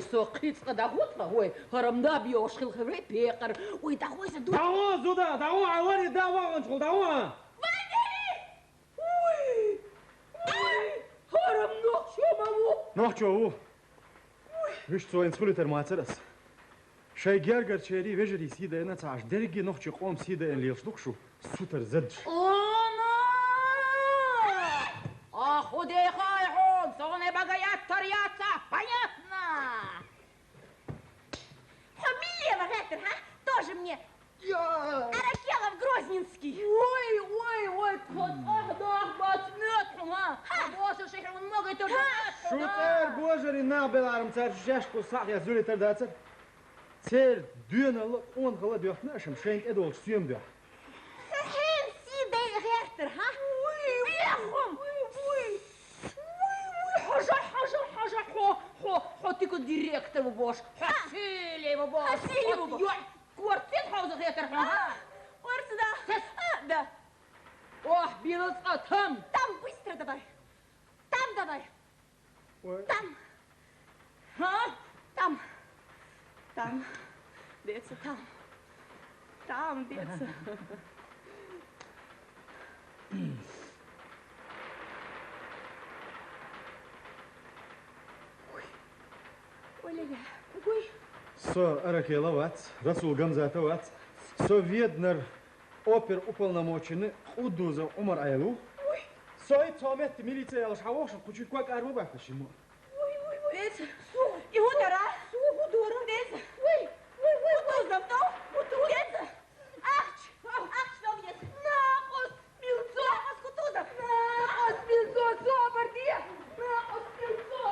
соқиц қадағутқа, ой, харамда бьёшқил хавре пеқар, ой, дағой за дур. Дауа, Зуда, дауа, авари, дауа, аншқыл, дауа. Ой, харам нохчо маму. Нохчо, виш цоин схулитер мацерас. Шай гергар чери вежери сида ена цаш, дерги нохчо қом сида ен лилштукшу, сутер зедж. Она! Худей хайхон, соне багаят тарьяца, понятно? Фамилия Вагатер, а? Тоже мне. Аракелов Грозненский. Ой, кот, ах, да, батмёт, а? Боже, шейхер, он много тоже. Шутер nabelarım çarşıyaş bu sahya züliter daçır. Ser düğünalı 10 kala döktün aşım şenk edol suyum diyor. Hen si de rechter ha. Biyahum. حطيكوا الديريكتور ببوش حسيلي ببوش حسيلي ببوش. كورتين حوزة خيتر ها Orası da. Da. واح بينصقى تم Tam bыстро давай. Tam давай. Tam. ها Tam. Tam. Деться там. Там деться. Ой. Со Аракела вац, Расул Гамзата вац, со Веднер опер уполномоченный Удуза Умар Айлу. Со и Томет милиция ялаш хавош, кучу квак арбу бахашиму. Деться. И удара. Удара. Деться. Ой. Удуза то. Деться. Ахч. Ахч что мне? Нахос. Милцо. Нахос кутуза. Нахос милцо. Собордия. Нахос милцо.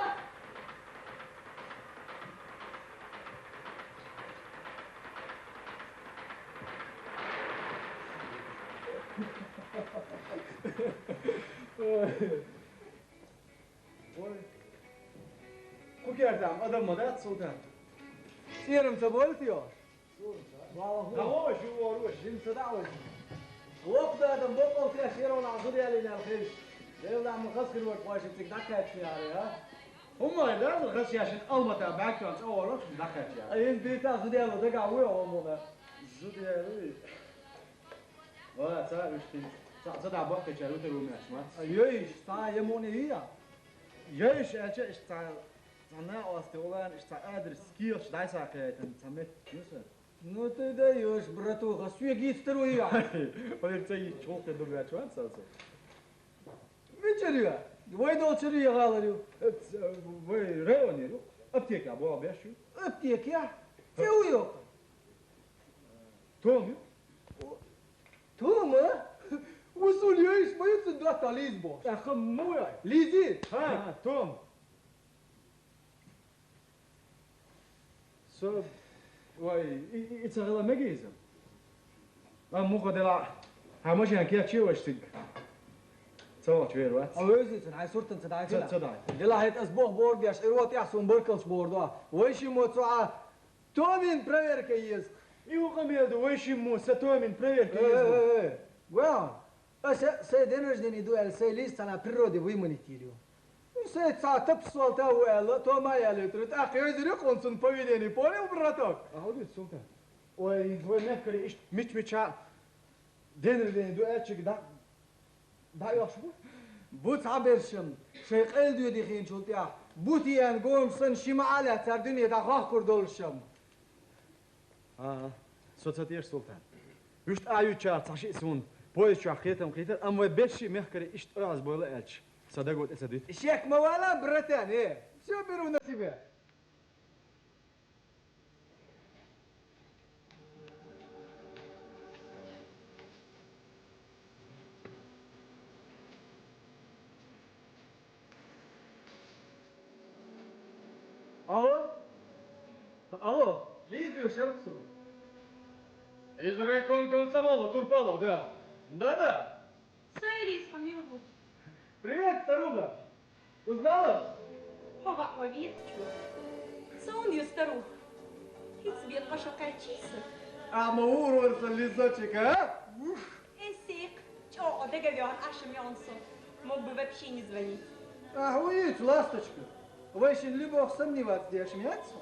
Kukerdam adam madat sultan. Sierim sabol tiyor. Davo şu var jim sadao. وقت هذا بطل كده شير ولا عصير يا لينا الخير. ليه عم خسر وقت واش تدكت في عليه ها. هم لا الغش عشان المتا باك تاع اول وقت دكت يا. اي انت تاع زدي على دقع ويا هم زدي يا وي. ولا تعال وش صدع بوقت جالوت الرومي اسمع. ايش تاع يموني هي. ايش ايش تاع أنا أستوعب إيش تقدر سكيرش دايس على تنتمت نسأ. نوتي ده يوش براتو خسوي جيت تروي. ولا تيجي شوك تدور شوان سالسة. ميشريا. وين دول شريا غالريو. وين ريوني لو. أبتيك يا أبو أبيشو. أبتيك يا. تيويو. تومي. توما. وصل يعيش ما يتصدق تاليزبو. أخم مويا. ليزي. ها توم. So, why, it's a real mechanism. مو قدلا همش يعني كيف شيء واشتق سوى شوية وقت أوزيت هاي صورة تدعي تدعي دلا هيت أسبوع بورد يا شيروت يحسون بركلش بوردا ويش موتوعة تومين برير كيس إيوه قميد ويش مو ستومين برير كيس وين سيدنا جدني دو السيليست أنا برو دي ويمونيتيريو سيد ساعة تبصل تاو ألا تو ما يالترت أخي يزري قنصن بويديني بولي وبراتك أهودي السلطان وين نفكر إيش مش دينر دو أتشك دا يشبه بوت عبرشم شيخ إلدو دي خين شلتيا بوتي أن قوم سن شما على تردني دخاخ كردولشم سوتاتير سلطان يشت آيو تشار تشي سون بويس شو خيتم خيتر أما بيرشي مخكر إيش أراز بولا أتش صدقت أسديت الشيخ موالا برتان إيه شو بيرو نصيبه أهو ليزيو شرطو إذا كنت سبالة تربالة да. سيريس حميرو Привет, старуха! Узнала? Хова овечку. Сонью старух. И цвет пошукай чисто. А мауру лизочек, а? Эсик. Чё, договор, Аша Мёнсу. Мог бы вообще не звонить. видите, ласточка. Вы еще любовь сомневаться, где шмяться?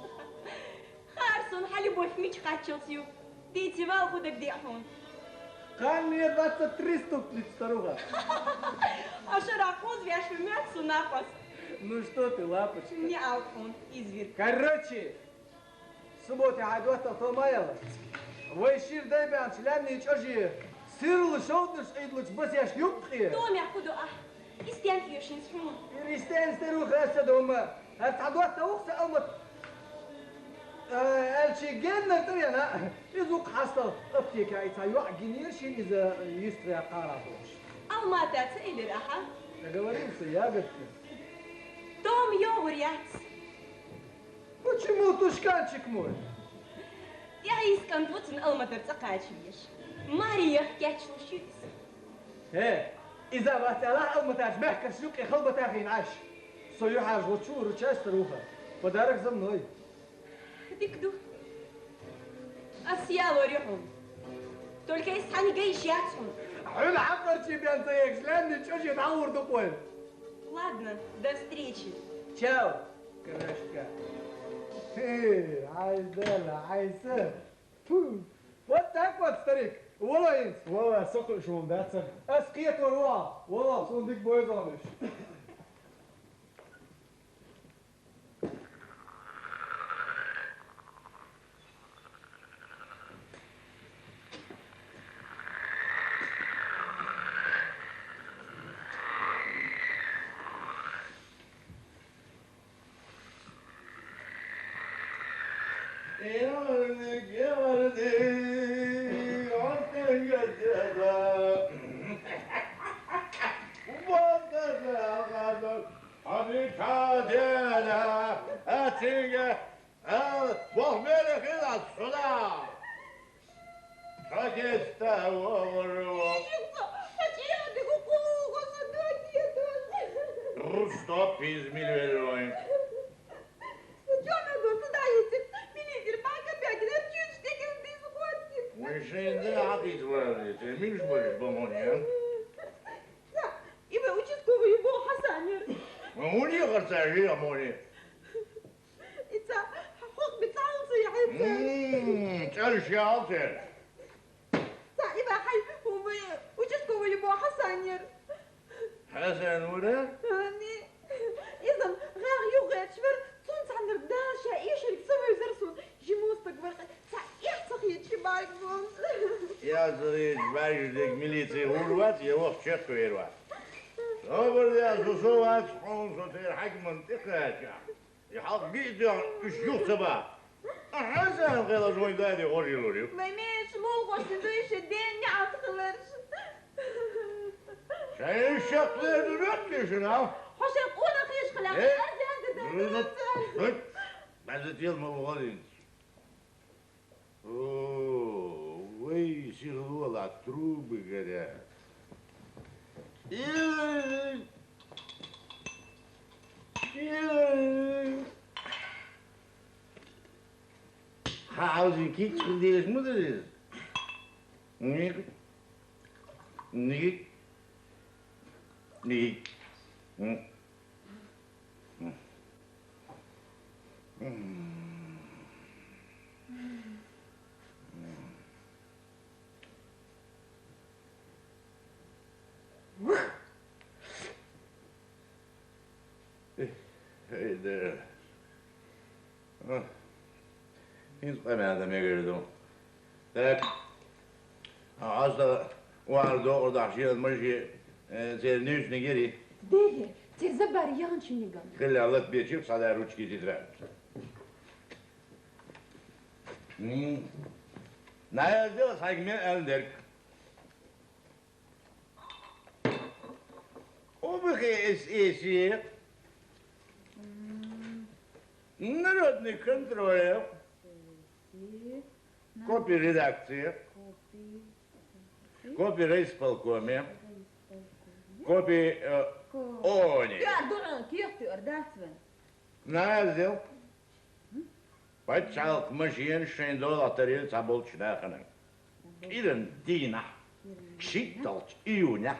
Харсон, любовь мечка челсью. Ты тевал куда где он. Кань мне 23 стукнет, старуха. А широко звяжь мясу напас. Ну что ты, лапочка? Не алфон, изверг. Короче, в субботе عدوات طمايلة. ويشير دايما شلامني تشجي سيرل شوطش ايدلش بس يا شيوخي. Том я куда истян фьюшн схун. يستان старуха اسدهم. عدوات توخس امت الشي جنة ترينا يزوق حصل افتيك عيتا يوعجنيش اذا يستري قاربوش. أما تاتي اللي راحة. تقولين سيابتك. توم يوريات. Почему тушканчик мой? Я искам путин алматыр цакачвиш. Мария кячну шюц. إذا ما تلاح المتاج محك السوق يخلبة تاخين عاش صيوحة جوتشور وشاستر روحة ودارك زمنوي Дикду. Асьяло рюхом. Только если они гаишьятся. حول عبر تشيبيان زيك شلان تشوش يتعور دقوين Ладно, до встречи. تشاو كرشكا عايز دالة عايزة واتاك واتستريك والله ينس والله سوق شون داتسر اسقيت وروا والله صنديق بوي زانش Стоп, измерил. Şimdi hapis vardı. Temiz barış bomoniya. И вы участковый его Хасанер. У них отцажи амони. Это ход бетался я это. Çalışıyor. И вы хай участковый его Хасанер. Hasan ora? Не. إذا غير يوغيت شبر صنت عن رداشة إيش اللي تسوي زرسون جموستك بقى يحصخيت شباك بون. Yazıyı verdik milisi hurvat yok çek vervat. Sabır ya susovat onso ter hak منطقة. يحط بيدو مش يوصبا. Hasan قال زوي دادي غوري لوري. ما مش مو غوش دويش الدنيا عتخلرش. Sen şaklarını ötmüşsün ha. Hoş yapona kıyış kılak. Ben de diyelim o valin. Ой, сигнула трубы горят. Housing kids from deze moeder is. Nee. Nee. Nee. Hey there. Hiç koymadım ya gördüm. Tak. Az da vardı orada aşıyılmış senin üstüne geri. Değil. Te zabar yançını gan. Хили алат бечип, сада ручки тетрадь. Наверное, сайгмен элдерк. Обыхи эсеси. Народный контроль. Копи редакции. Копи райисполкоме. Копи Они. Ja, durun kiyoktur datsven. Назил. Почалк машин шендол атарил цаболчнахана. Ирен Дина. Шитталч июня.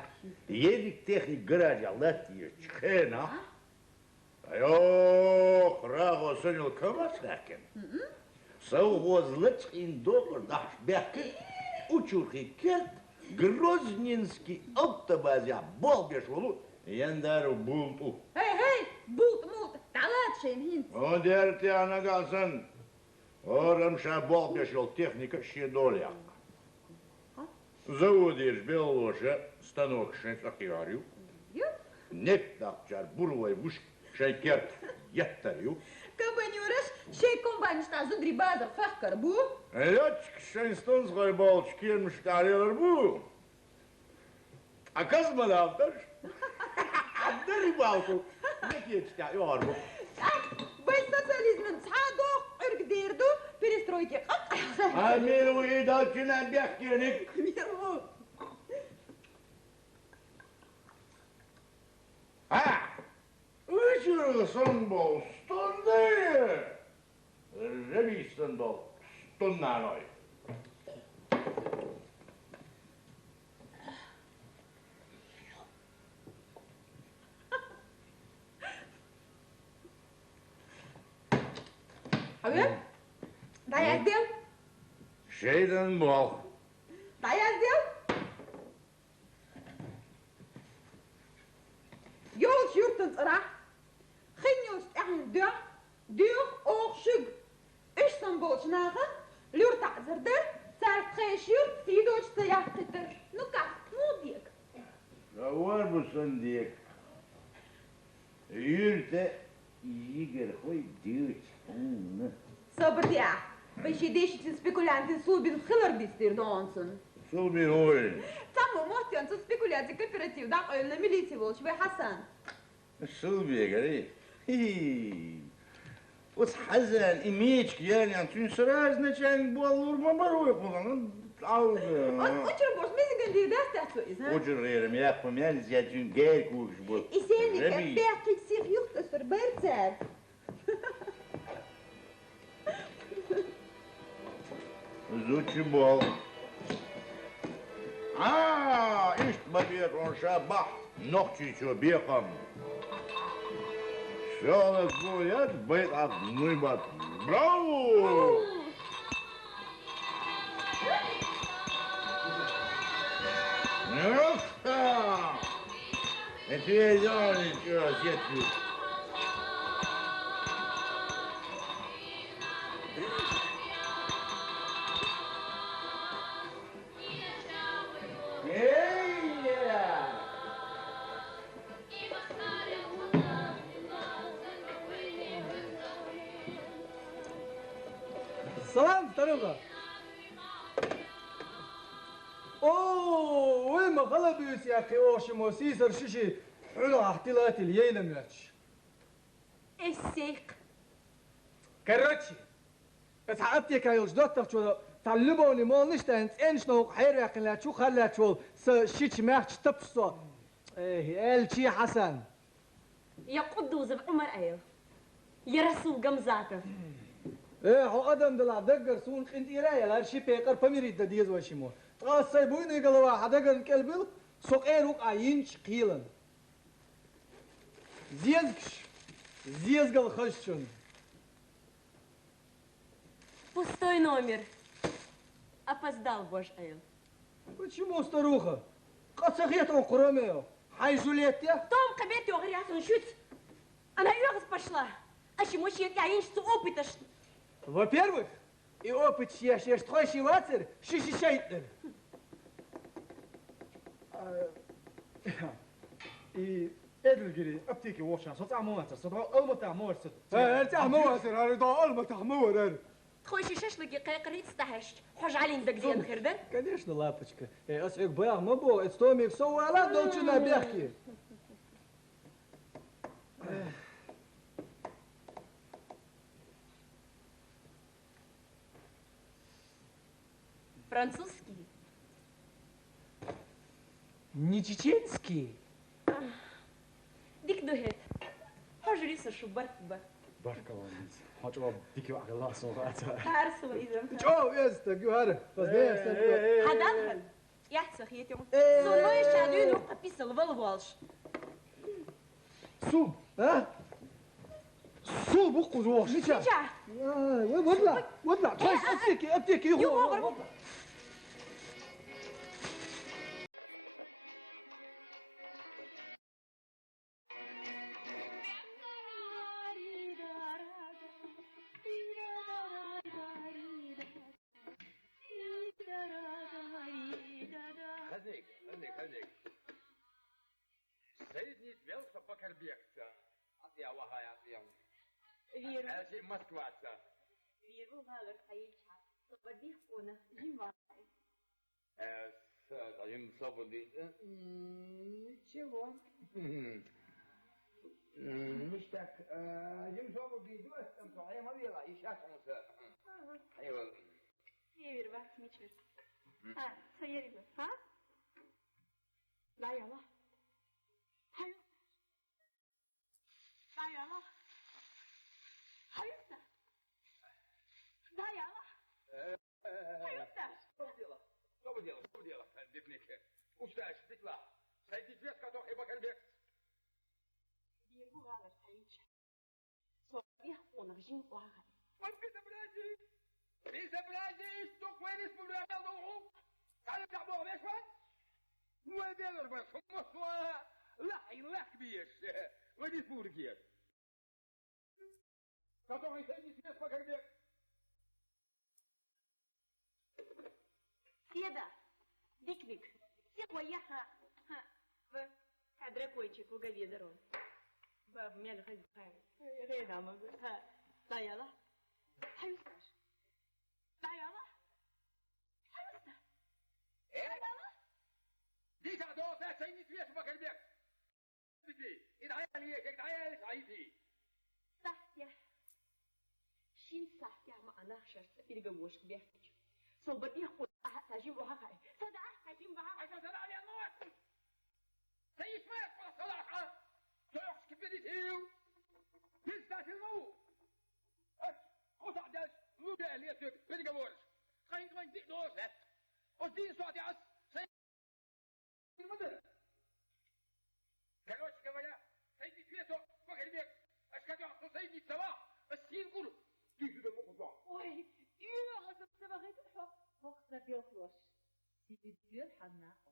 Едик техник гаража латия чхена. Айо, храго сонил камаснакен. Совхозлыч индокор даш бяки. Учурхи кет. Грозненский автобазя болбеш улу. Yandarı buldu. Hey, bult, talat şeyin hint. O derti ana kalsın. Oram şabol beşol техника щедоля. Заводишь белоша, станок шенсакиарю. Нет такчар бурлай буш шайкерт яттарю. Компаньораш, şey kombanişta zundri bazar fahkar bu. Лётчик шенстон сгой болчки мштарилар bu. А казмада автор? На рыбалку. Не печка, yorgu. Bay sosyalizmin sağ ديردو перестройки. Амиру и дочина бехкерник. Миру. Uçurursun bu stundu. Revistan bu stunnaroy. Abi, dayak Şeyden bol. Dayak Joos jurten ra. Geen joos echt duur oogschug. Ustan botsnagen. Lurt azerder. Zaart geen jurt. Die doos te jachteter. Nu kak, moedig. Var mısın diye. Yürte yiger koy diyor. Sabır ya. Beşi değişik spekulantin subin hılırdistir donsun. Sul bir oyun. Tamam, muhtemelen su spekulatie coöperatiefdan öyle militie volç ve Hasan. Sul bir gari. Os hazan image yani antun sıraz ne çen bu olur mu var o kullanın. Uçur boş mezigen diye ders söz ha. Uçur yerim yapmam yani ziyacın gel kuş bu. İsenlik berkik sich yuht es verberzer. Zuçu bol. İşte babiyet on şabah. Nokçi ço biyakam. Şöyle koyat bayt at nuybat. Bravo! Yoksa! Etiyeceğin içiyoruz yetmiyor. سلام طريقة. اوه وين ما غلبيوس يا اخي اوش موسيسر شيشي حلو احتيلات الييلم ياتش. السيق. كرتشي. اتحقبتي كايوش دوتر شو تعلبوني مول نشتاين انش نوق حير يا اخي لا شو خلات شو شيتش ماخش تبصو. ايه الشي حسن. يا قدوز بعمر ايوه. يا رسول قمزاته. ايه هو ادم دلا دقر سون انت رايا لا شي بيقر بميريد ديز وشيمو تقاس سايبوين يقول واحد دقر الكلبل سوق ايروق عينش قيلا زيزقل خشن Пустой номер. Опоздал, боже Эл. Почему старуха? قصخيت وقرميو حي جوليتيا Том кабет يغرياتون شوت. أنا يغز пошла. أشي مش يتعينش опыташ. Во-первых, и опыт шеш тройши вацер, шиши шейтер. И эдэлгири аптеки вошан, соц амуатер, содро алмата амуатер. ارتاح مواتر، هذا ضاع المتا مواتر. تخوشي شاشلك قريت استحشت. حج علي ندق زين خردن. Конечно, лапочка. Асик баяг мабо, эстомик соуала долчина бяхки. Французский. Не чеченский. ديك دهت. حج لسه شبرت با. بارك الله فيك. حاجة ديكي وعلى الله صوتها. عارسة إذا. جو يستك يهرب. بس ده هذا يحسخ يتيم. سونو يشادون وقبيس الفالفالش. سو ها؟ سو بقوا زواج. نجا. واطلع طيب ابتيكي يهو. خليك سيدني تبيل فكر بيكتا أطيع وهاي أطيع فيرو هذا مسكواتا فيرو هذا حيشها تبديه كونه جماعي طيب صبدي чего نشتك جمسوا بيدوس صحيح ما بيلا يشاف عنسا ايوه يبير بقى ميتشر ها سيري ها لا يلا هاي لا يلا هاي لا يلا هاي شو بديلا ديفنيك وشتاش تطلع سيدي فيك كاتو يبقى البيت بيرجو على سيدي صبيح ونرجين واحد وانت بلاجي اشتوك وين اسمه بلا يضوعوا تعال تعبوه بيشوان ودير بس مصوى لا كبيش ودي اسمه كيف كاتو يسيدي فيك البيت سيدا ديك سيك وياها ها حضرك ويجيك وقال يدرون باب ميل غير غير دامك ها لا يلا حيوستاش لا يلا حيوستا لا يلا دي تعدوها سيدي فيك البيت ادعي سعيدي صح يا شين صح يا ما انا شرط في جوش بيحكي صوبت ياخذ تجيب وهاي صدق تجيب وهاي عشان صدق على النوات سيش ما يقول صلاحة تروحش كيف بدي تيو تنسى الموت قطع داش رودا اللي يسوق بدي جوش خاين وين دي دوسة ودين صوتي عس سيد المدر كانوش كمان سيدي فيتو وكل بيك اشكال سيدي الصباح بس يقولوا تيجي ده مقطع وي يا غصب سبغيت فوق بيخلص سيدي دير حناقه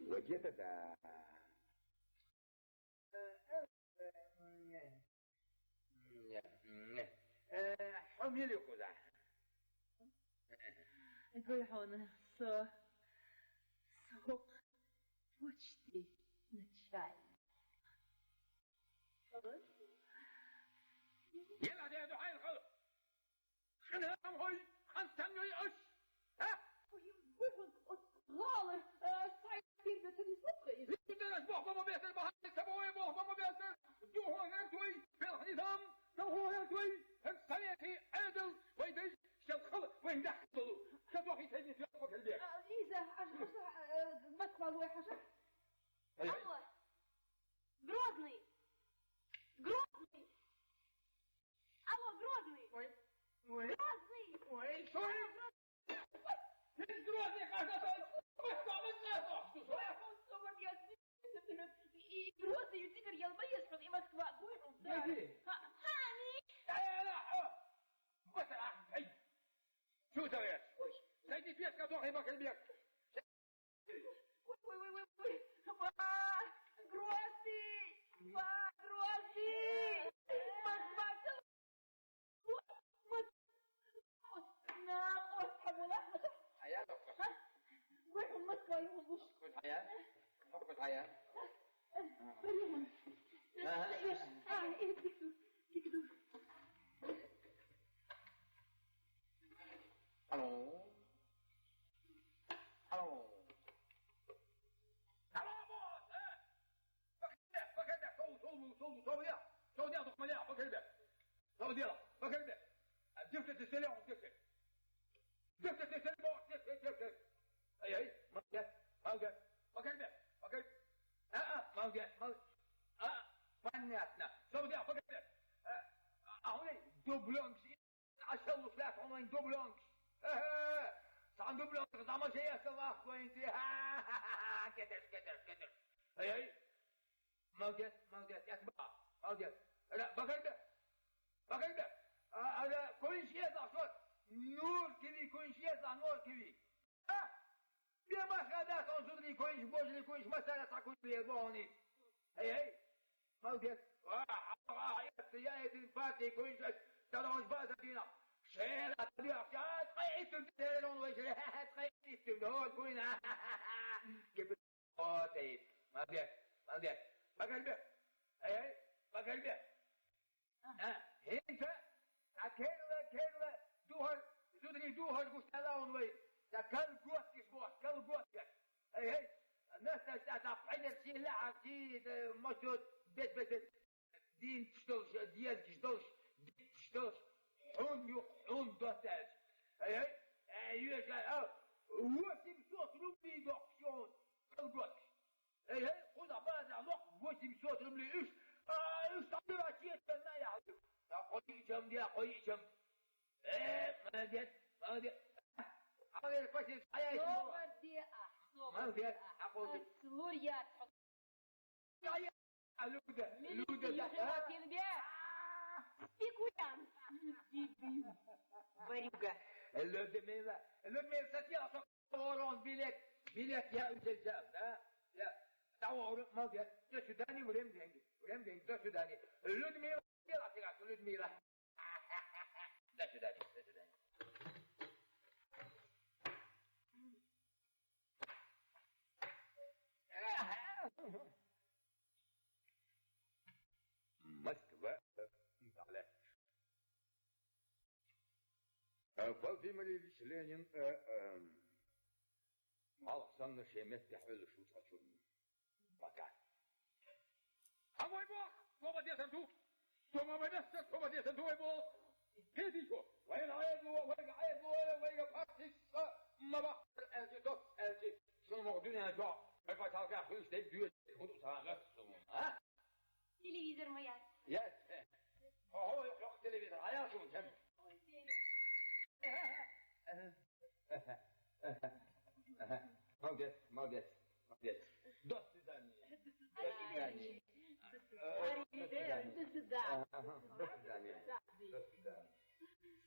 وجدت ده حميلي خذها نقول هون سوق وشتي نتشاي يلا ده دعاء الخلق خلنا هاي خنتني ايش ها غالط سايد كده تبي صفقي بدنا نسبح بابا بيسر بحر سبوي بابا بيسر جوه نرتوي في الحزام سووا نرتوي سيأتي عدل ويدش شلخل وين دخلوا شدوحي سيدي في وقت البيت إذا عشان بطل وحشة الله Грозный! Грозный! Алло, Грозный! Ой, Грозный! ой, что это? Грозный, кажется, вы что, вы знаете? И Грозный, теперь я боюсь, что я Москва, город, да. Хани! لا بس هي شو سويت؟ سيدي فيك كذا بك البيت Ой, Грозный! Грозный! Москва! نعم أصحاب الأحمد حياة وين المسكة يوضوش كنت حياة كنت حياة بريهم إيه تكدو ألو بوس صوت يا ضخم يا بكرده صوت يلا بكرده جبت السلام وجبت السلام اي ما جت بكرده ما جت معناتنا صوت يا بكرده هوني دوبلونكس عشان ثلاث عنوان دوبلونكس صعب دوبلونكس زعما شيء صلاح وين انت كدر اي ما جت يسمع ما جت لا بكرده هذا كل شيء صار نور كذي نور كذي بیا ما خدا صدری کویش بوجلی کویش مسئله ساکون بیابانی هی موجود سیاحت الفاتي کویش تلاش باز دینا شهر تبيع شات قيت تلون وش قيت تلون كوينا جبت قاتي ما بقلبي هي بقلبي انت اكل دوهر زدري دوهر قستلاون وي كل قوتك بوس كل قوتك اي الناس تفعل الشيء لا عتيد موجود بيت دين تشتوش ديال تشتوش تشتوش حون دوتاج اي يجا واسم صوت رملي دوكسيون كل قوتك اي خذ بازا لوق واسم صوت رملي ايش تعمل عشية ما يعرف قوي جنب يا قوي جنب ما ديت حاول كويس صوبر دي ما ديت أقول سلوريا تحط يا لودا يحيواتين بيه بيكويان جيبي بريوغا اللودميلا ستيا صورون بيلك يا الجزام لا تعور ما ديت ده سوداني ولم دينج ده سوداني اللودميلا تيعطيك اللودميلا ده سوداني Москва, Италия. Владимир Ильич Ленин Александр Шемет يحمل شو تشون مكان. أبوي بوخ توما دي سنتو توما بدست توما دي سنتو بوخ كيدي شو وين وين فاسس ما بقى الجي شو موجودين يا جماعة ما فاتك أخوي شديد ديوت خدوا ساعات ها تلفزيون ميات يس هو يخلق تلفزيون حياته جنب ما قلت دوست داني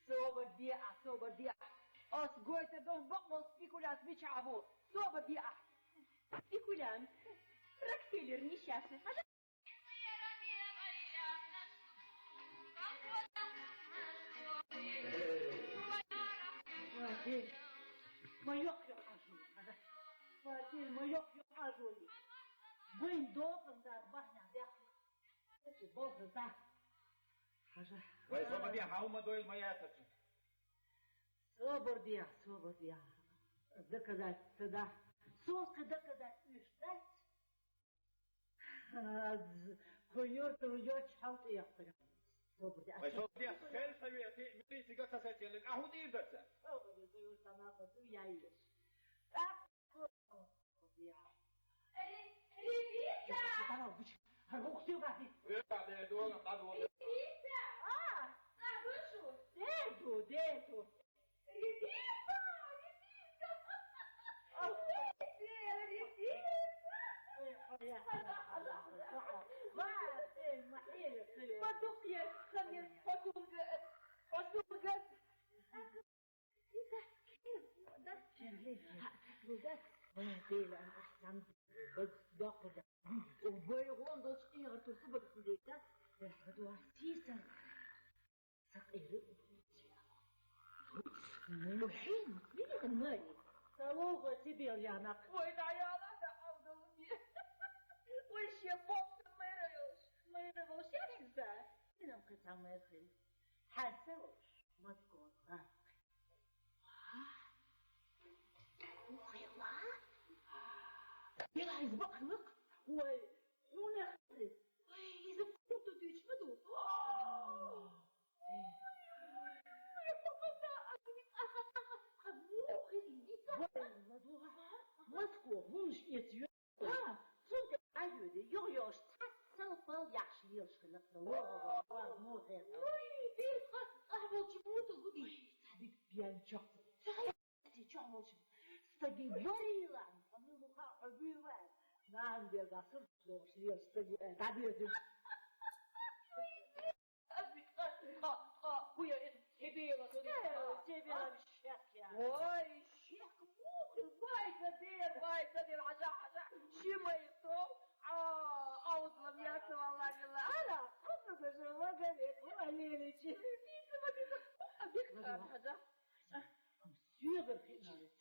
صوبر دي أس قويت دون بقمص بيكولان بيشعبو صوبر دي بيكولان ركسيلر نشاسة ما يقيق عجولي هذا فاتير ما يقيق عجولي وين دوقن دار بحنا داخل ايش بوصل ده حاجة وين صوبر دي حاومة دويل مياتك صبر دي ذكرت صدا صوت كذا ايش ذات كنيرت ويوش حوط يقرا صبر دي صوبر دي خير سوي مي سيجا ساتين لك اهو دي بس صبر دي زي سماقه ويايش ريبيتا انا وش هروح شو بعدي ويطلع من دول بعد والله ريبيتا وشو ديتو ريبيتا ما تقيا خميس حسوقك ويقيل أن أحسن بس داقة وبيغون دوش إيغر ترسبك في ذيكا يحبدوا عسيسا سقيرو وحين مين غنالي سلوغة تبير يا نق وين عيالة أفضل وش يبوك ما يريوش يا حزة إنهم قطع ما يخل حسوش مسكون غاسق وخيلا يلا يزبق لك وحونا خلص إذا كنت تجمدوا مسكو مش يتيو صدق عيودي يوش تسلفل يعشي يشخلق لو مو غير في خاص أحبط جموت غدي صديق بيان شخص صحيح تعمل شو استجي بريلان أنا مخاطر بيوان ما عندي قصر لو شيء استجي تعبير أبي ويا هبيرة هبيرة بالشيخ يا واي الشيخ فوق باي كدير عجع شي ما يصوم أوصل يا سو الله جل أنا خصك شو ما قلت وقليل شيء أبيك حاجة سيغر في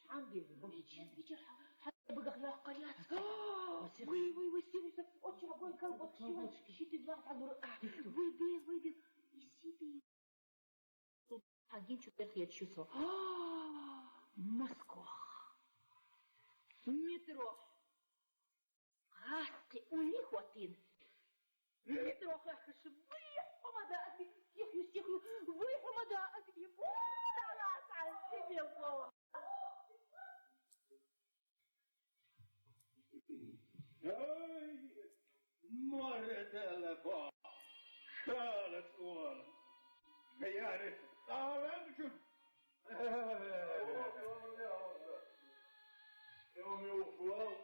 حمدي بيجي حتى بقى لا قريات وي سيري أوتش أقول كلبك شي تدلع على الرقعة وي بي يسيبي حاجين شو تخيل شو صار Москва. Метро. Хаски улихотин. Метро хахш выхомада стихю выхомада отбиву. Ой, море телефон. Шалец он. Я تعرفش يوم يوصل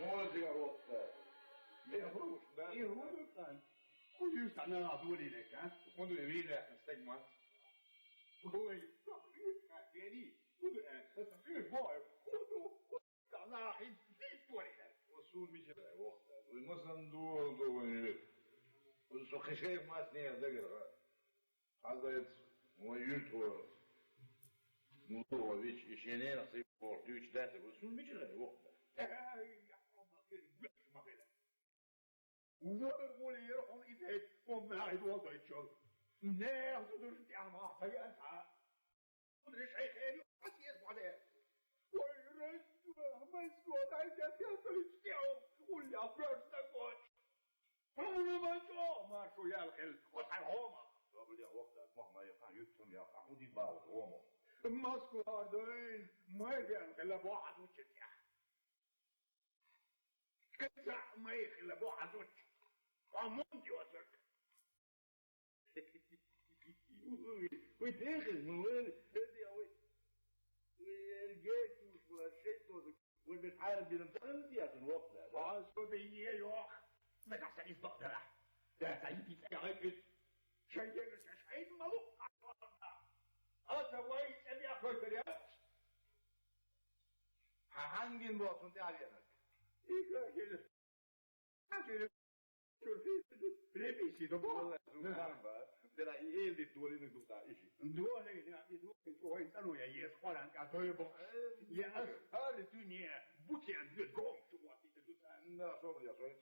موزع وقتها يهروش بقى يهروش كان كل يستعمل عدولي لك ها وخذوا يمينه مستجمع هو يستطيع كاتيني خذوا بايب خذوا استعمل حين في طولي وصول مش وقتها ومثلا دول Så geschreven maar neer, denk ik. Altijd mooi uithoor. Moet wel iets je neer als ik voor Duits dat was zo'n beetje hoor. Ja, mag ik. Hoe wil je al iets het om mij door te doen? Nee, zo doe je het allemaal. Ja. Er is geen wat is wat er. Oei, rust. Mijn schoot hij zegt ja, zo is stil. Oei, ja, burst dat wordt. ما شو يا الخل وصحي هوما قبل يا وقتك مهما يقع يكتم يا خودي باو هوما ماسكو هاردين ما يبيع خلا بواحد وتشتيا كسع ما يخلى بواحد وتش ومنتي وصلك ويدخل من وين هدي يا وين الجيش ولا شيء صوتك والبتحارب بنتقل يا الوقت هذا شو بيجي يا ما تحسن يسبق ده ده سيدي سيعيد شيء شيء ملوك أتوي سبيع كويتريات هانجين بوتون تعلينك إيه كده كده شوفي ريبيسي ده والله ده إيه اللي تقولي إنك بتاع إيشي دولة دول شوي سنو يا يس قرن كاتويبو يا أهل الدنيا بوتي عند الجوم شو وقتي لا شو يا شوي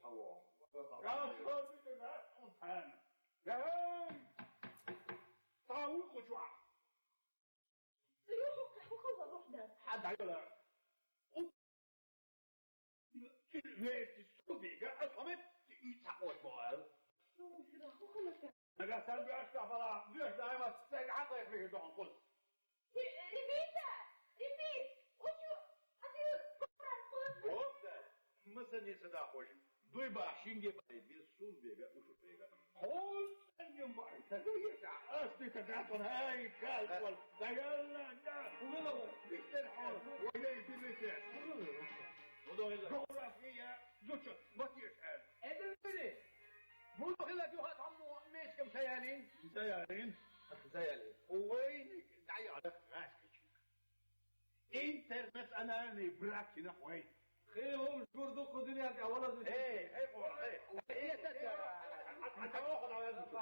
تصور يا شوفي ده سبحان يا طاوي خشوع سيوحك وخلص وحدة حد عيولا كلمات السودي قال أصمت يتحقوش بغير أنا سلبي أشتع فلا ليش دائما تستيق عطيك فيه دون قل ريبيتا ريبيت وشو أتيو وقتا مثلا يصداقوش دوي باشين جي باري بيسول بيغا وشو بيغا قول سنجم باري تغييسع أصدي تدعطن هاي كالفول دقال لا ولو بيشتر حول ويلي في المسيح جغرافيا زوجة ما تيسأل ادري مو خلت يوهات عمو ميش كم سيالين سيالين وينك دعي على راسك انترنت اناني براكي نحوي خيرهم جردو قدريات يا ولد ايه حتى واخد على يدك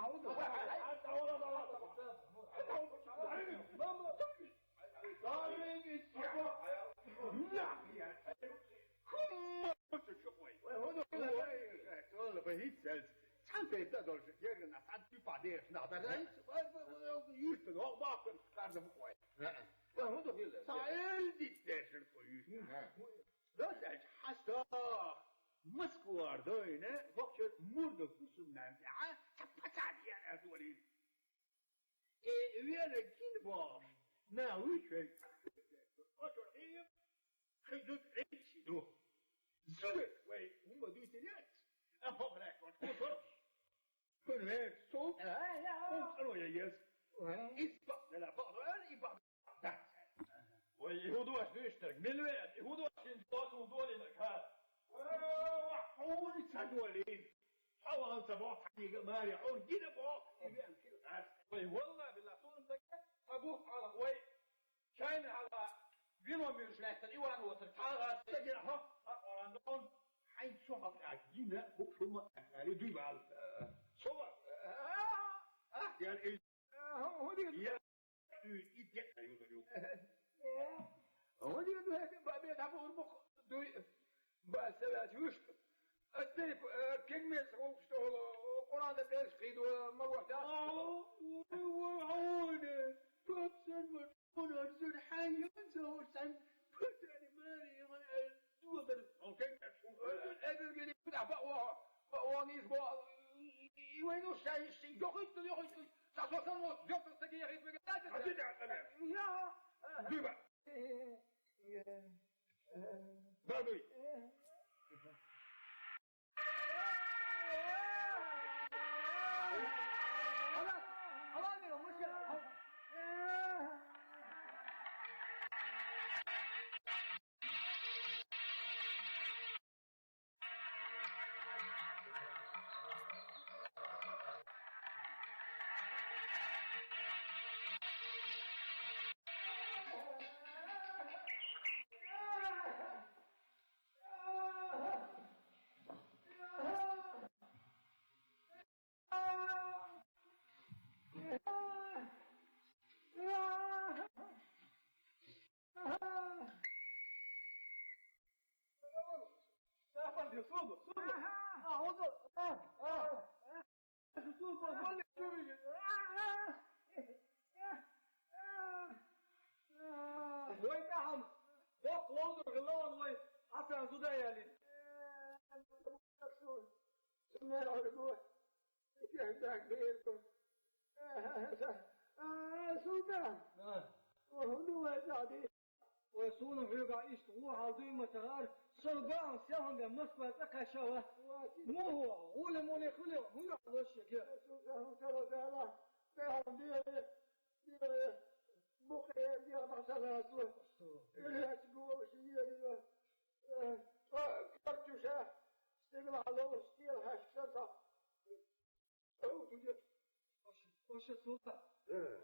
حتى ولد ويهودوش بيشترك بالوقت يهودوش ينتواصلوا دولي لك هذا وحول سدولين حوال سبوع حقيقة ماري حول جينا بوع والله بالله طول مزكا سبوع على وي كان على بينو ميرشلات الإيوان وترتاغا سجل ها وراندون حين شوفك عجينا بكشوما يعني دوبال صور يعني هو دي يدك أيوه هو دي بقى تعبوا المخ بقى سلاش وشك الدريب كلمة سقوف اشتغل قرآن الدرس قيد وما وحدة وعودة تبسل وسن فتاني مالي دوبل اوكي ادل جدي بتاع بقوانيس وينو شي جوخيت يوخيت تاسوسن جوخ تدي ريت بقات حدد يا دوبا بابي وصونا في قايش روح عظيم متغار صلبان سهم بمصبر تكشوا مو هو ولا مو يخلي هو علوش كده ترى ده ده بقى دي مثلا سو اللي تقول شيء كرتوشة استغل على وستيل هاشكتا أو تجد وش الصوبة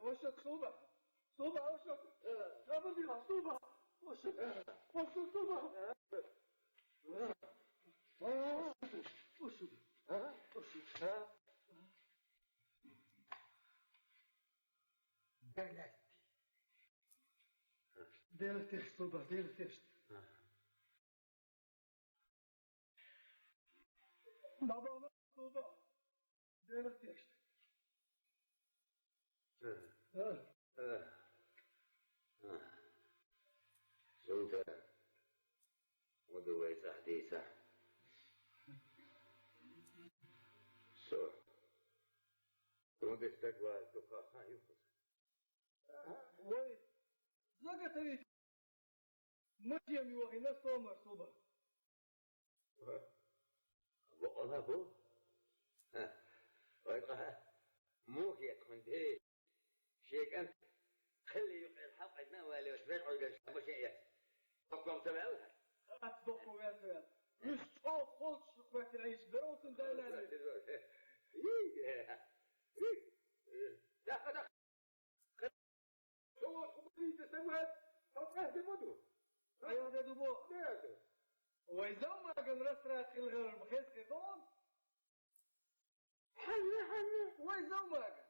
وش الصوبة صوبة وش قبل دي صوبة وش الصوبة وش ديرتش صوبة ديرتش بابا ما صوبة ديرتش صوبة ودويس حديثة سو ودي استقبال تفاحة يفوز وي زغتري مجيم يوغي نستو مرصوبة والله بو ويقها مو هي كندي شيك انت خلي الحلقة عندنا ولا وسبيع ولا مش هي تقوم تبعها أتصدقوا يا سيد مش فوق وقت العيش بروتن دايلان دخل شو خبري تسوي تطلع بمدو أيوة ده دبو وإذا ما كان رسرة خلغر المخيس خيطون حني وإذا ما كان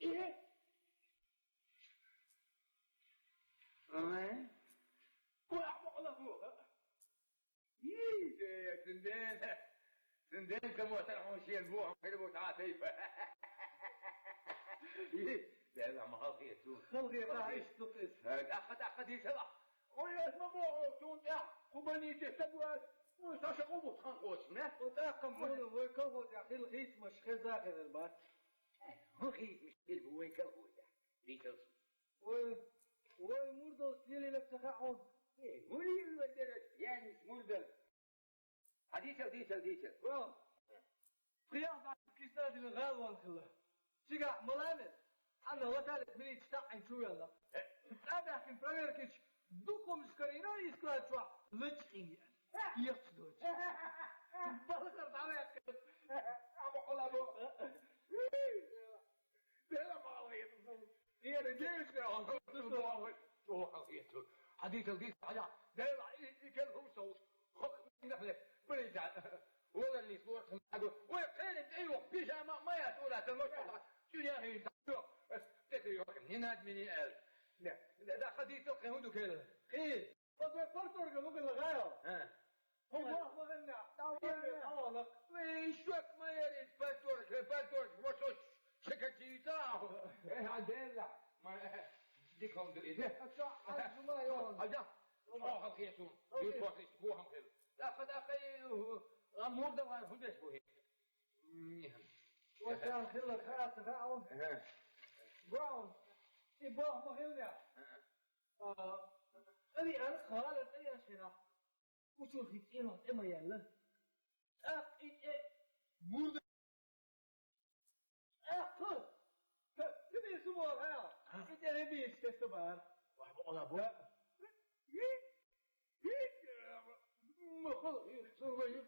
إيه أمين وأحبق له يا سندين كمو تلحون شيء البوهم حلبوا تعاطيفة لا ما خلقي يسوع خلقي قاعش تقص أخذ يسرع ويا اسمه بوه تونتا وبني تستقبل وتشقوا بطخنقوش نه وتاقم فونه ويكوز يا أخي الخيس مش خزاقر البات هو خيس مش بيلبو وين كوز ليتلس والمرضى سيلي لك تقعون ولي الودرس يعني مرضى ديتل قيام بعد كيساد الغالوان خلا شقع ملامس أنا وثالث مني تشتاقين شو يلا أنا كن بريركش دوكم سكرينو يسكرات شو لجقين يخشدوش بلغر دعوة أبو قلابو لا ما عليك هي الجيش حديث القيس على داير يكلهم صوت نحن بريجع ولا اللي صورتهم حقوا وكانت ايوه بيجامه ما يسولا تمشط شو يا اخي تكري هنا مني قال لا ده حديث القهود كده ايه طب فرطر ممكن لغايه هو لنا ويشوك ما يريد فالتورك وصوش شكتي تاعه عدل ما ديك هم إذا أجا آخر خيسون يطوح يسبوهم كذا لا قد أخي أمور دوار هدش بوه وكان خلة خاص فاهم براون يبغى مهمة أنا خالد أي أشياء وشو في تينه إما يلا بود كل تبي سمور ها أنت نبيش تسمع ولا بوا ما خلص سوي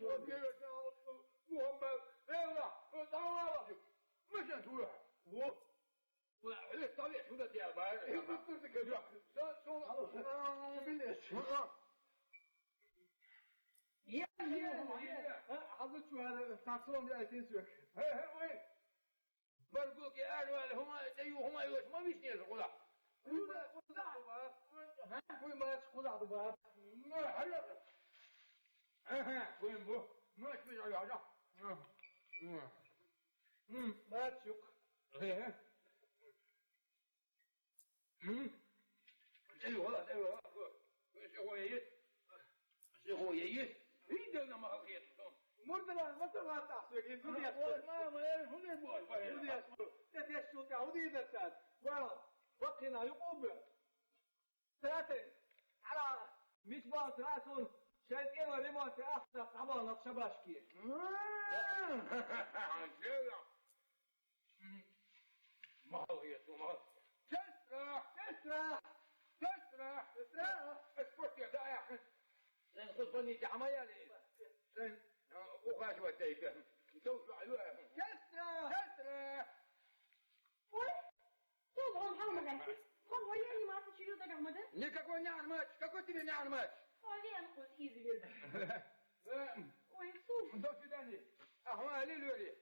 محمد لا تعال مش هتروح هو ولا طبيعي شو ده يا بار هي بس كده شو يا حضرت شو هذا ساكسون ده تنسوك وين برقوك يا أهل هما يوش ما بيشنيش ولا وين ما تقول هذا بار ما حرق وين بو ما تبيع يا جا ما تشك ايوه شو يجي يدنا ما خير مرتنا مثلا تحسك يقول يا ما يعرف هو يقول يا تدش شو تعودي ذات وقنا يقوم ثلاثة على مشبع راسون شايف ايه ولما تأخذ طبعا شباشكي ما هو يسوع تسرح اسكت يا دايح خصني جعمايا لي سن وخاش وديته توسع علوها تسرح طبعا محمد هو وياي ما تشيلوا ده محمد نيكا كون نعمش كنت تبي نعمش قال انا قلت ايزي جدا ويكسوف دوتي داني اهوالي لولي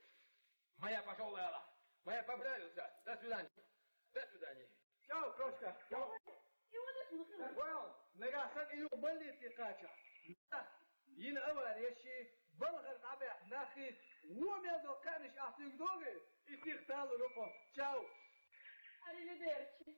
ما يا باش الله يلا ما يا بابلا ده سوداني شو كروشكا شو يودس مخير واو نجاسن إيو بلي تقاچا ين أول يشي بلغر طبع ناخي هو ميزو كانش أحسن دوغي استغتالو رقم شو arrivederci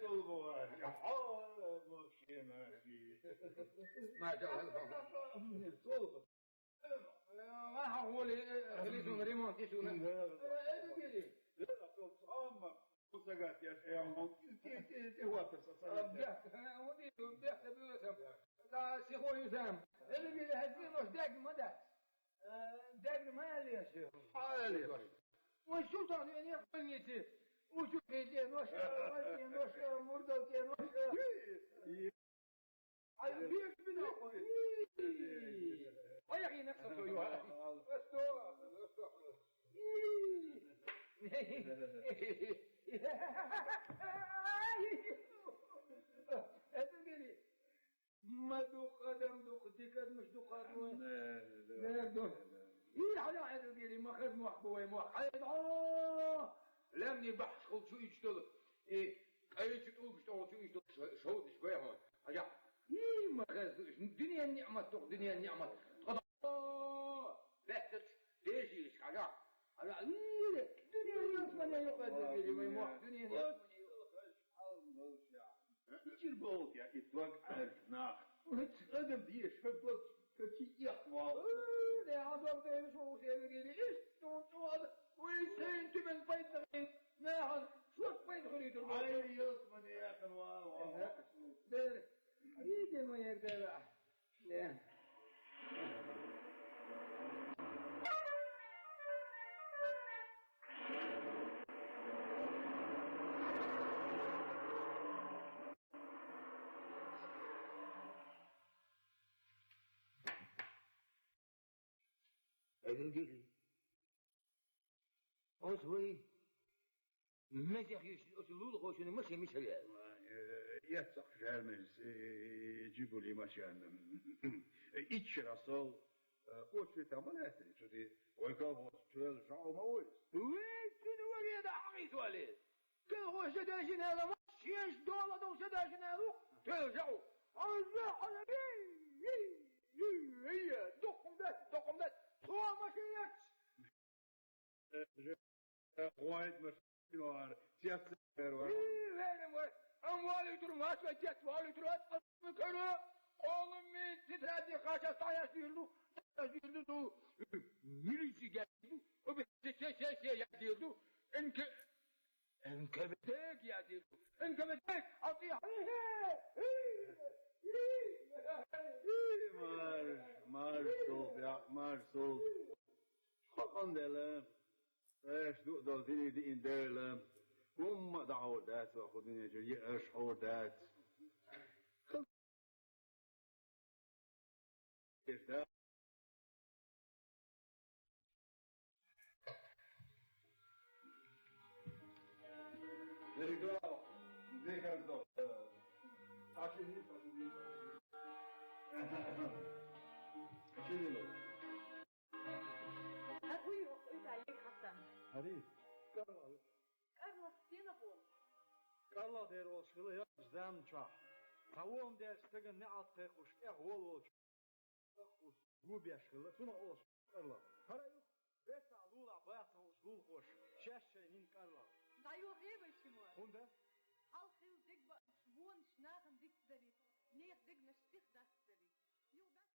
صلبوات حال ماشي ما شاء الله صلب ما هو اللي يسون ريمونت يسون وسقات يا شيخ انت هو تصل بيحت بيوسم لا شيخو يسام اللي هزين وش داق ما داق ما يلي يا شيخ حالي والسلطان يعني يقبل يصير وشو كيدي نوش مرضى نوش عايزين بنا ويا اخي نفسه يا استوى ما دوق قدم دوق تكاد مش دوق قدم لا دوق ايه على عيد قالي ما خد محبوي محيد لمني بحث خل شو يشتغل ايه اي تقول بشتغل شو يشتغل شو شويه هون اجا ايه ما خد الدنيا النعمه دوق دنيا النعمه بحثت ليش يش اجا اجا ايه الدنيا النعمه ما يقعد قالي ما يموح الدنيا النعمه يصير بوت يا اخي توقع على الجناح ادم ديش فضلت كي يخوى لا عذر ده شو سيدي ايش تو هذا ويسين تبن بيت ناهل شو بيت خليت اي يصمد يا اخي والله ده يجي ما يقدر لا أدري أسوي ما يا أخي أسلوله خوشني مش هلا يتسق جالمز جيبوا لي مشان إتشراسل قلت في تملاتي تدي ويقابل تشيل شعو مويس وين تنوري هذا حقيقة وليد كان هو جداشين هذا ما شيش دولة دو جداشين هذا ترجعوا الله على هي دقم ده هو ما شيش وايد مشكلة سياسة وين أموالي ترماس وجت والي ترماس مكانه oğlum mi titredi kaça sayasıydı sayasıydı birisi geldi o bir şey yazıyordu enkebetek yazıyordu enkebetek atıyor Marsul خلقن دلم ايش دو دي ان دلم هم دعودات واخذني جري ايش حودات ده زي كان دو عشان أبوي وقلت عليك حسن حديث كارلوس سينابول Karla der olşulu ya zamça. Tavom der stegen ne atxe xuş ya hol olş. Xuş gubeşlı tuna olş. Karla. Para yok. Besa lula basa usul xoş. Şeşenin Karla. Da jo rebe shimo. Hunda? Al khil dik ba shwon schnachen dik deri. Neer dik na stig das deri. Jo das